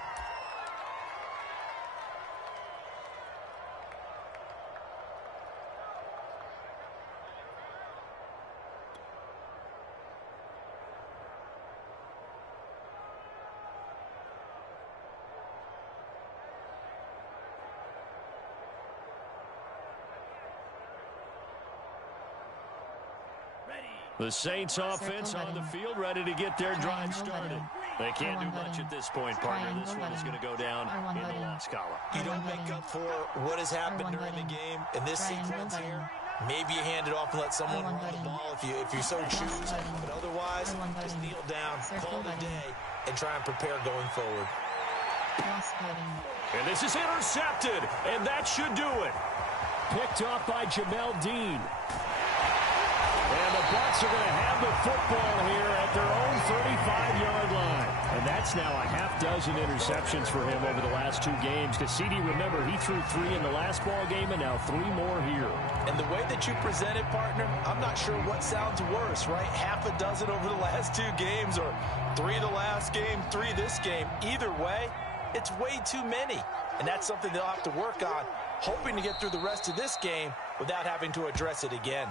The Saints offense on the field ready to get their drive started. They can't do much at this point, partner. This one is going to go down in the loss column. You don't make up for what has happened during the game in this sequence here. Maybe you hand it off and let someone run the ball if you so choose. But otherwise, just kneel down, call it a day, and try and prepare going forward. And this is intercepted, and that should do it. Picked off by Jamel Dean. And the Bucs are going to have the football here at their own 35-yard line. And that's now a half-dozen interceptions for him over the last 2 games. Cassidy, remember, he threw 3 in the last ball game and now 3 more here. And the way that you present it, partner, I'm not sure what sounds worse, right? Half a dozen over the last 2 games or 3 the last game, 3 this game. Either way, It's way too many, and that's something they'll have to work on, hoping to get through the rest of this game without having to address it again.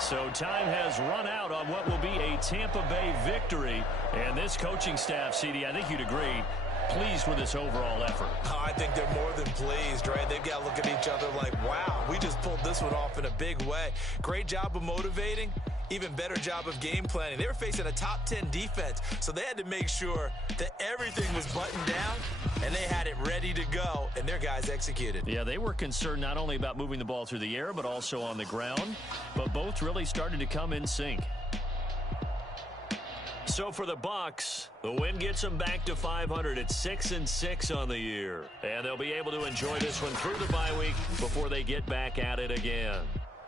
So time has run out on what will be a Tampa Bay victory. And this coaching staff, CD, I think you'd agree, pleased with this overall effort. I think they're more than pleased, right? They've got to look at each other like, wow, we just pulled this one off in a big way. Great job of motivating. Even better job of game planning. They were facing a top 10 defense, so they had to make sure that everything was buttoned down, and they had it ready to go, and their guys executed. Yeah, they were concerned not only about moving the ball through the air, but also on the ground, but both really started to come in sync. So for the Bucs, the win gets them back to 500 at 6-6 on the year, and they'll be able to enjoy this one through the bye week before they get back at it again.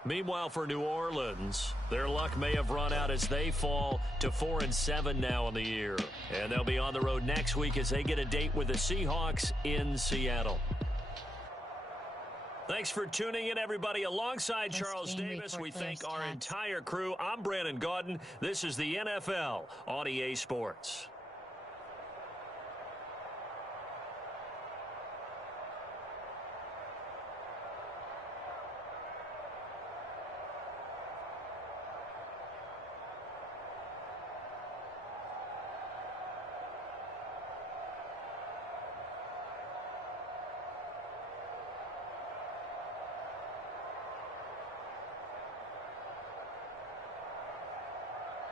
Meanwhile, for New Orleans, their luck may have run out as they fall to 4-7 now in the year. And they'll be on the road next week as they get a date with the Seahawks in Seattle. Thanks for tuning in, everybody. Alongside Charles Davis, we thank our entire crew. I'm Brandon Gaudin. This is the NFL on EA Sports.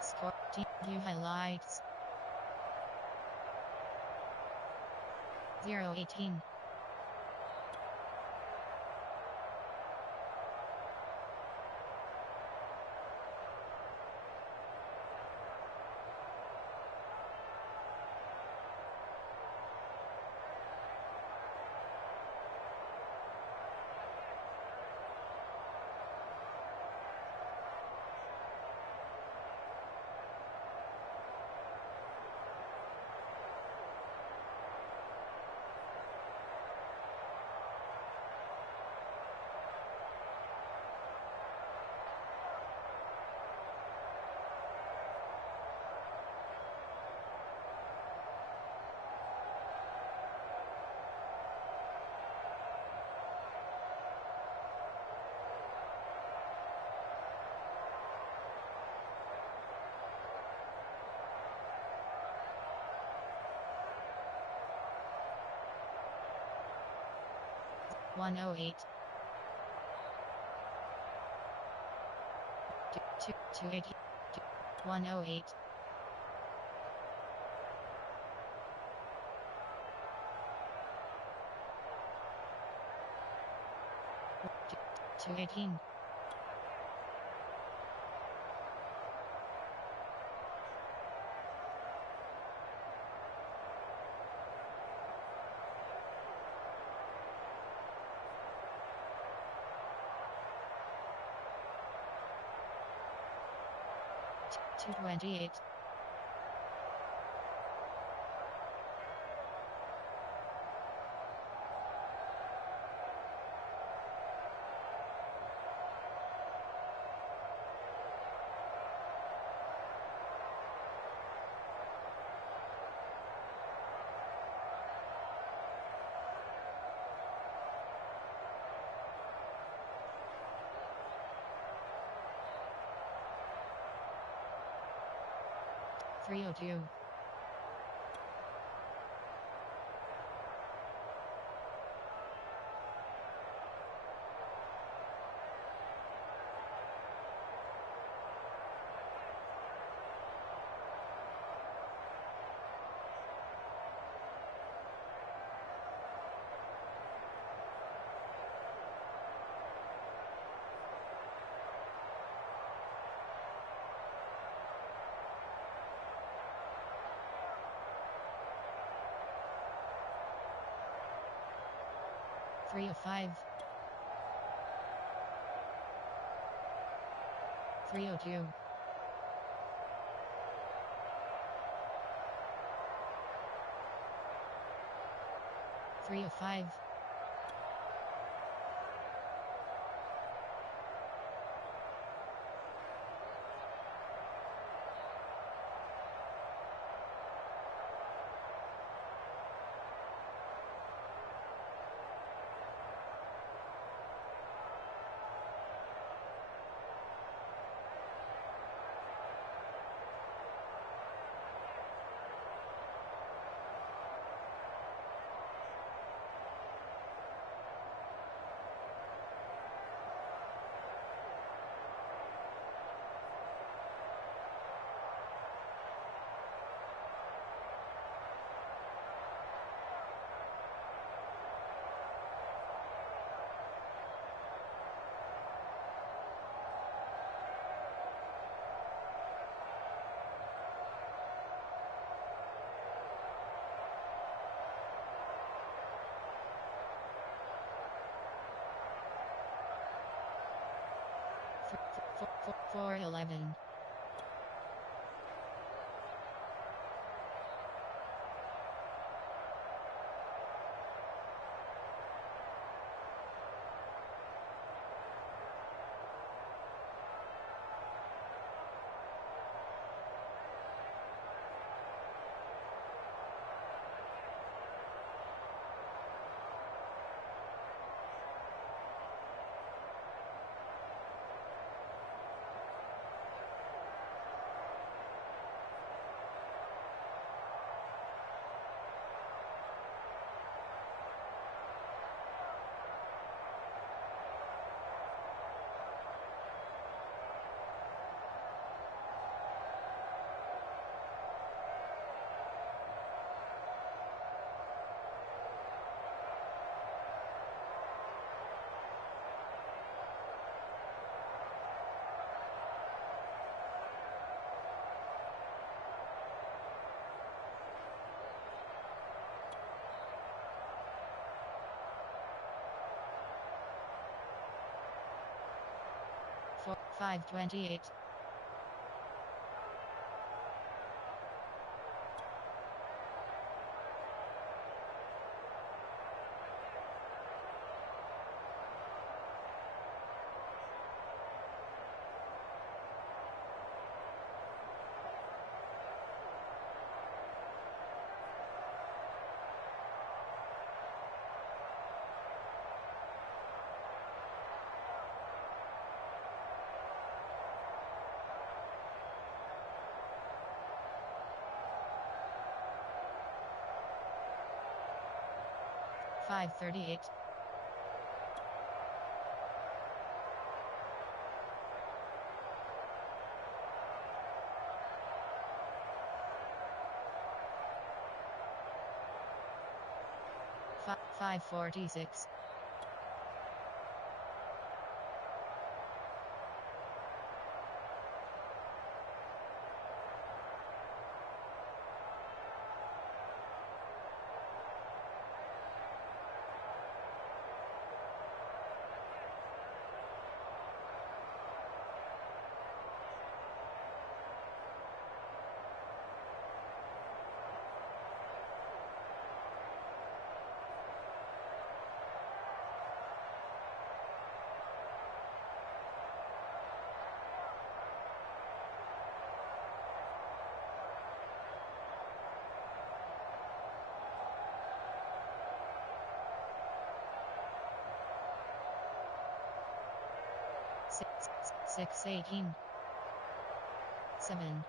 Sport view highlights. 018. One oh eight. 280. 108. 218. 228. 302. 305. 302. 305. 305. 411. 528. 538. 546. 618. 7.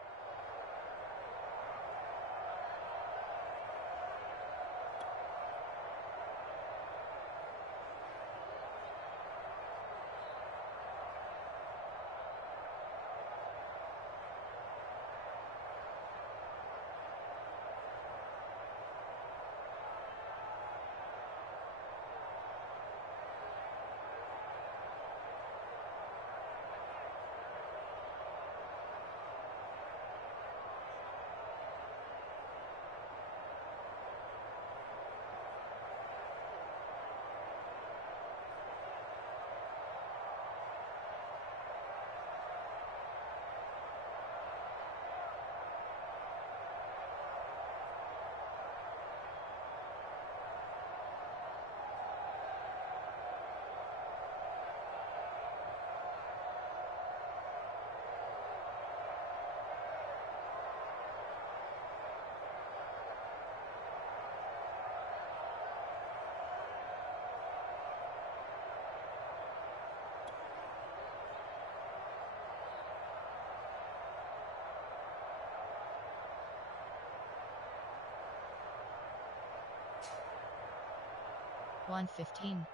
115.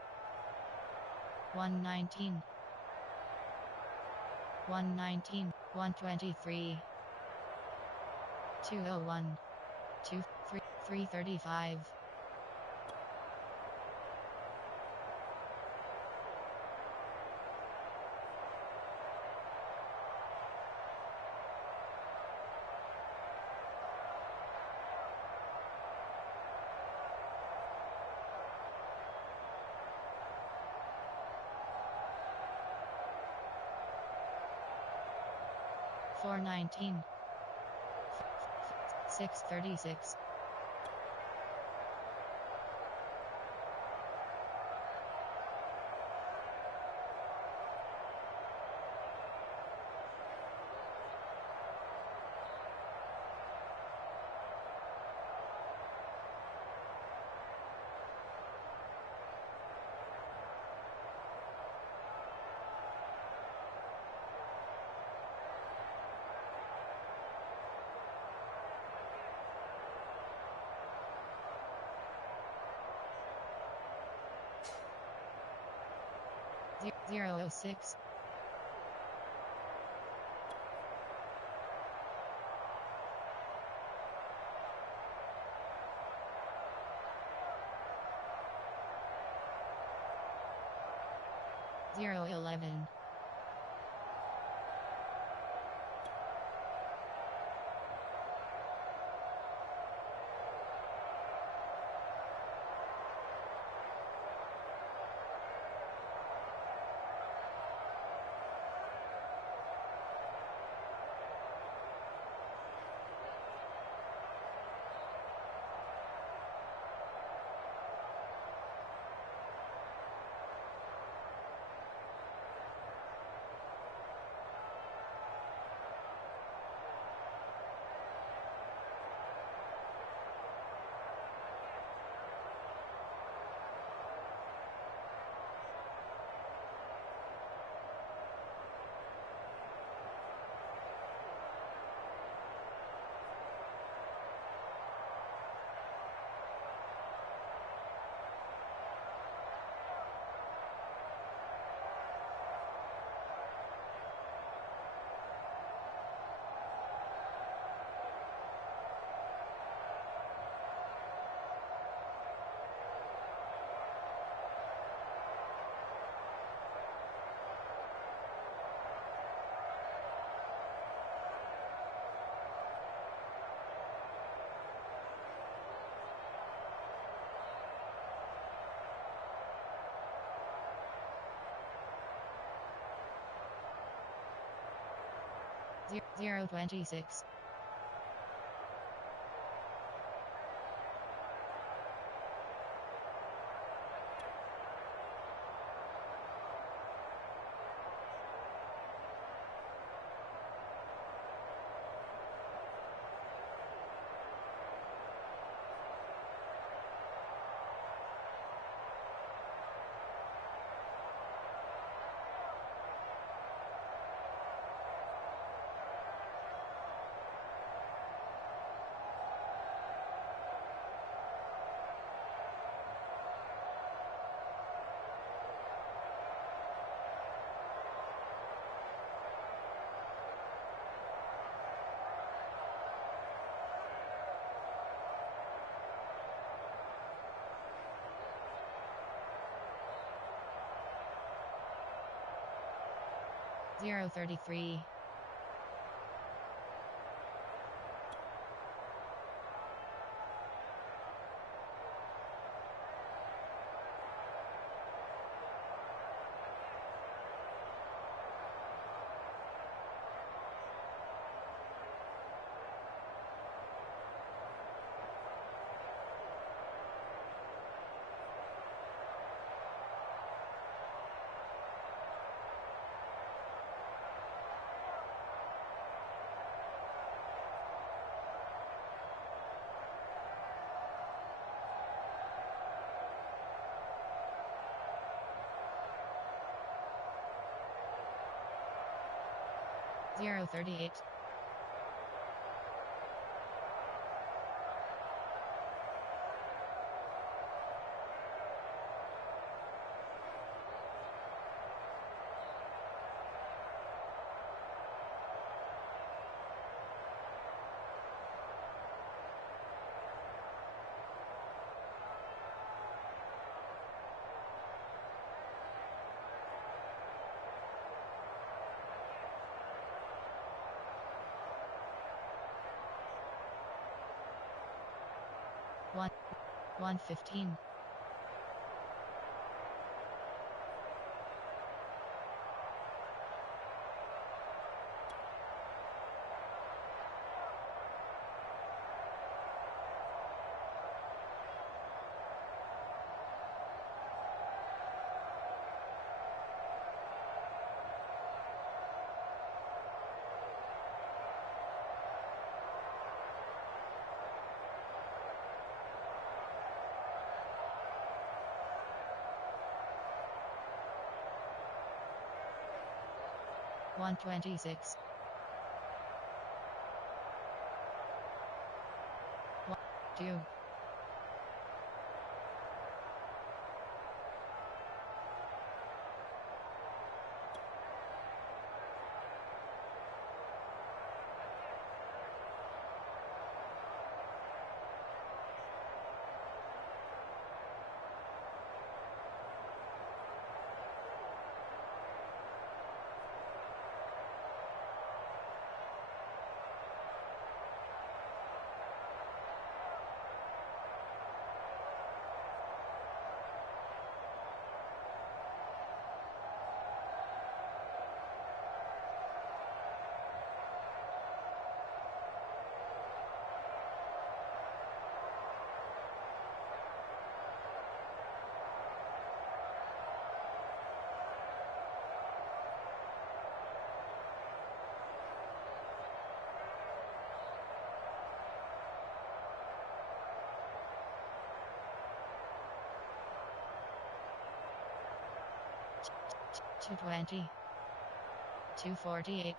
119. 119. 123. 201. 335. 5 419. 636. 006. 011. 026. 033. 038. 115. 126. 2. 220. 248.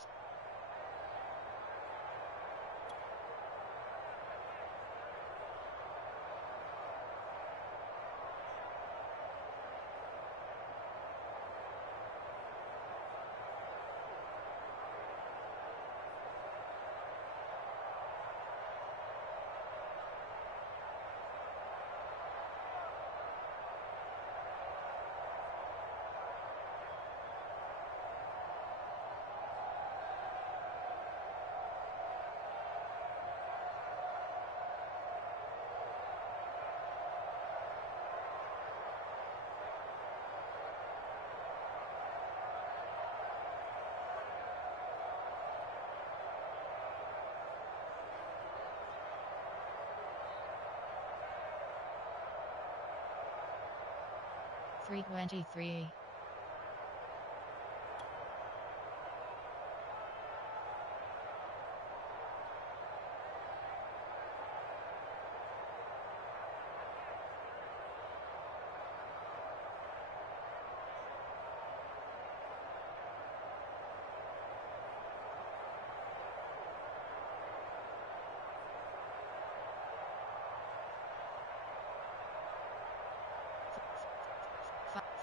323.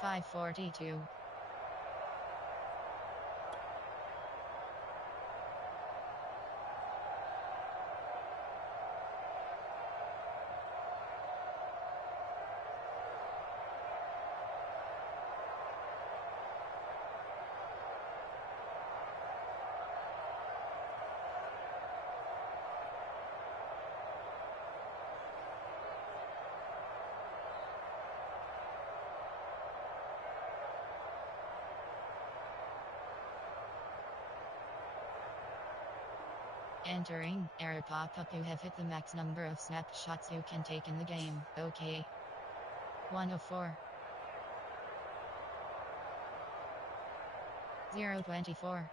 542. 'Entering error pop-up. You have hit the max number of snapshots you can take in the game. OK. 104. 024.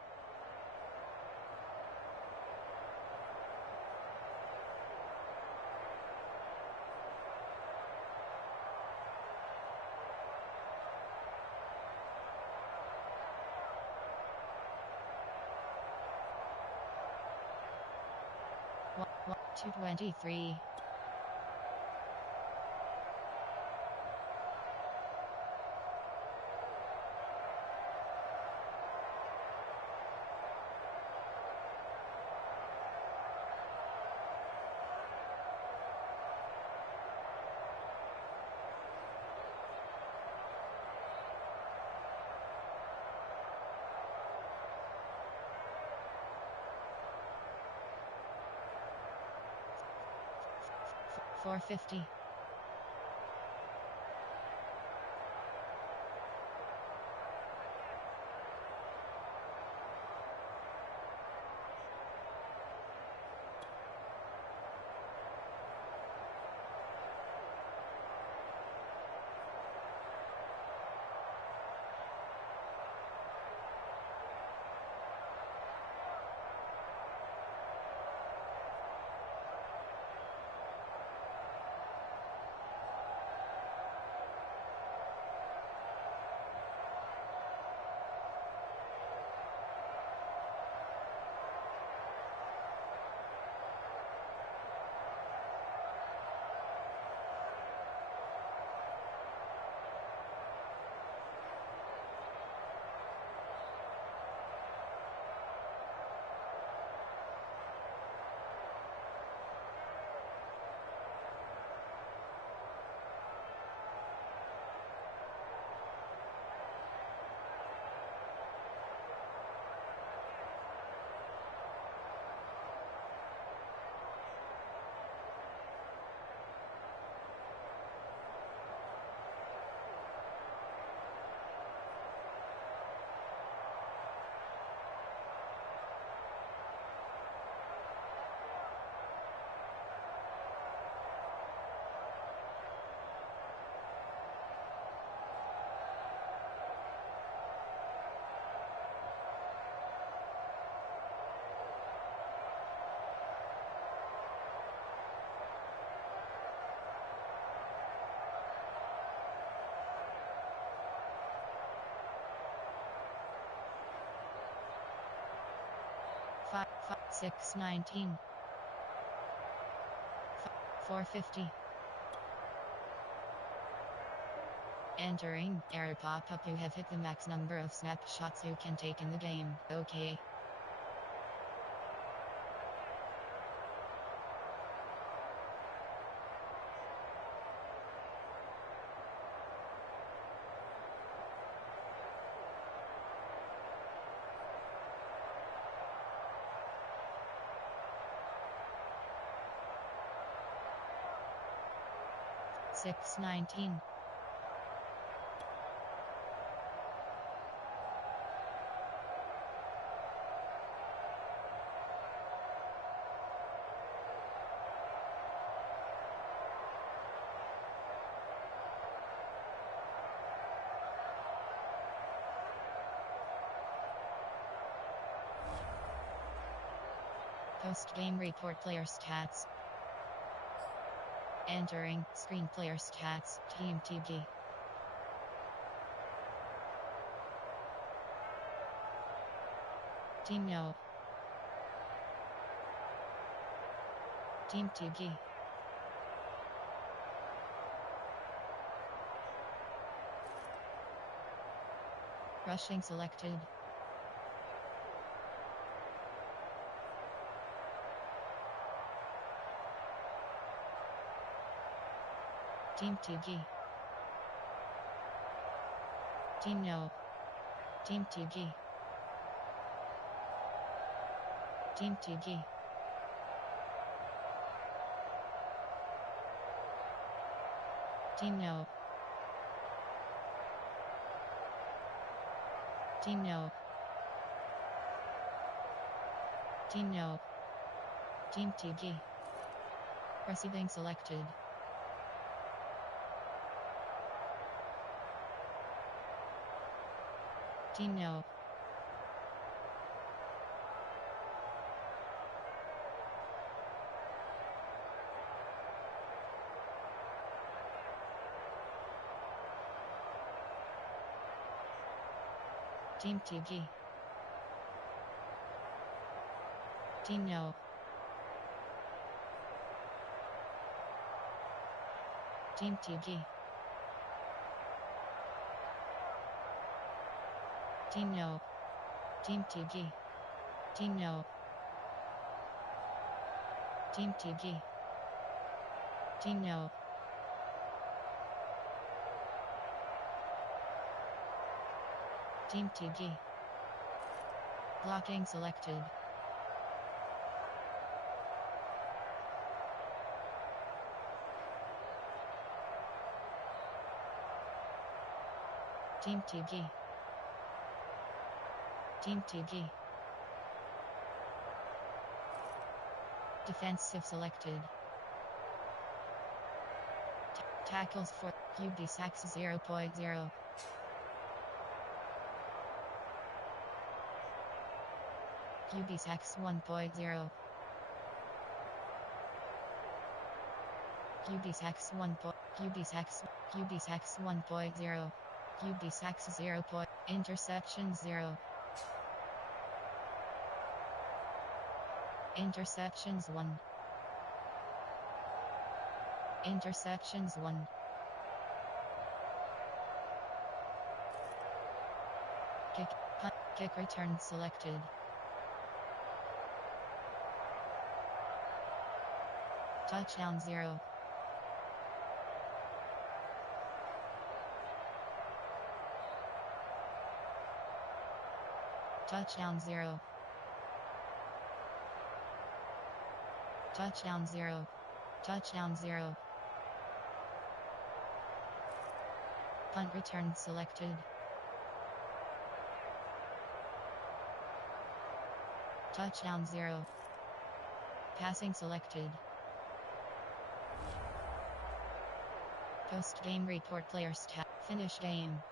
223. 450. 4 619. 450. Entering, error pop-up, you have hit the max number of snapshots you can take in the game. Okay. Six 19. Post-game report player stats. Entering, screen player stats, Team TG. Team No. Team TG. Rushing selected. Team TG. Team No. Team TG. Team TG. Team No. Team No. Team No. Team TG. Receiving selected. Team No. Team TG. Team No. Team TG. Team No. Team TG. Team No. Team TG. Team No. Team TG. Blocking selected. Team TG. Team TG. Defensive selected. Tackles for QB sacks 0.0. QB sacks 1.0. QB sacks 1. QB sacks 1.0. QB sacks 0. Interception 0. Interceptions 1. Interceptions 1. Kick return selected. Touchdown 0. Touchdown 0. Touchdown 0. Touchdown 0. Punt return selected. Touchdown 0. Passing selected. Post-game report player stat. Finish game.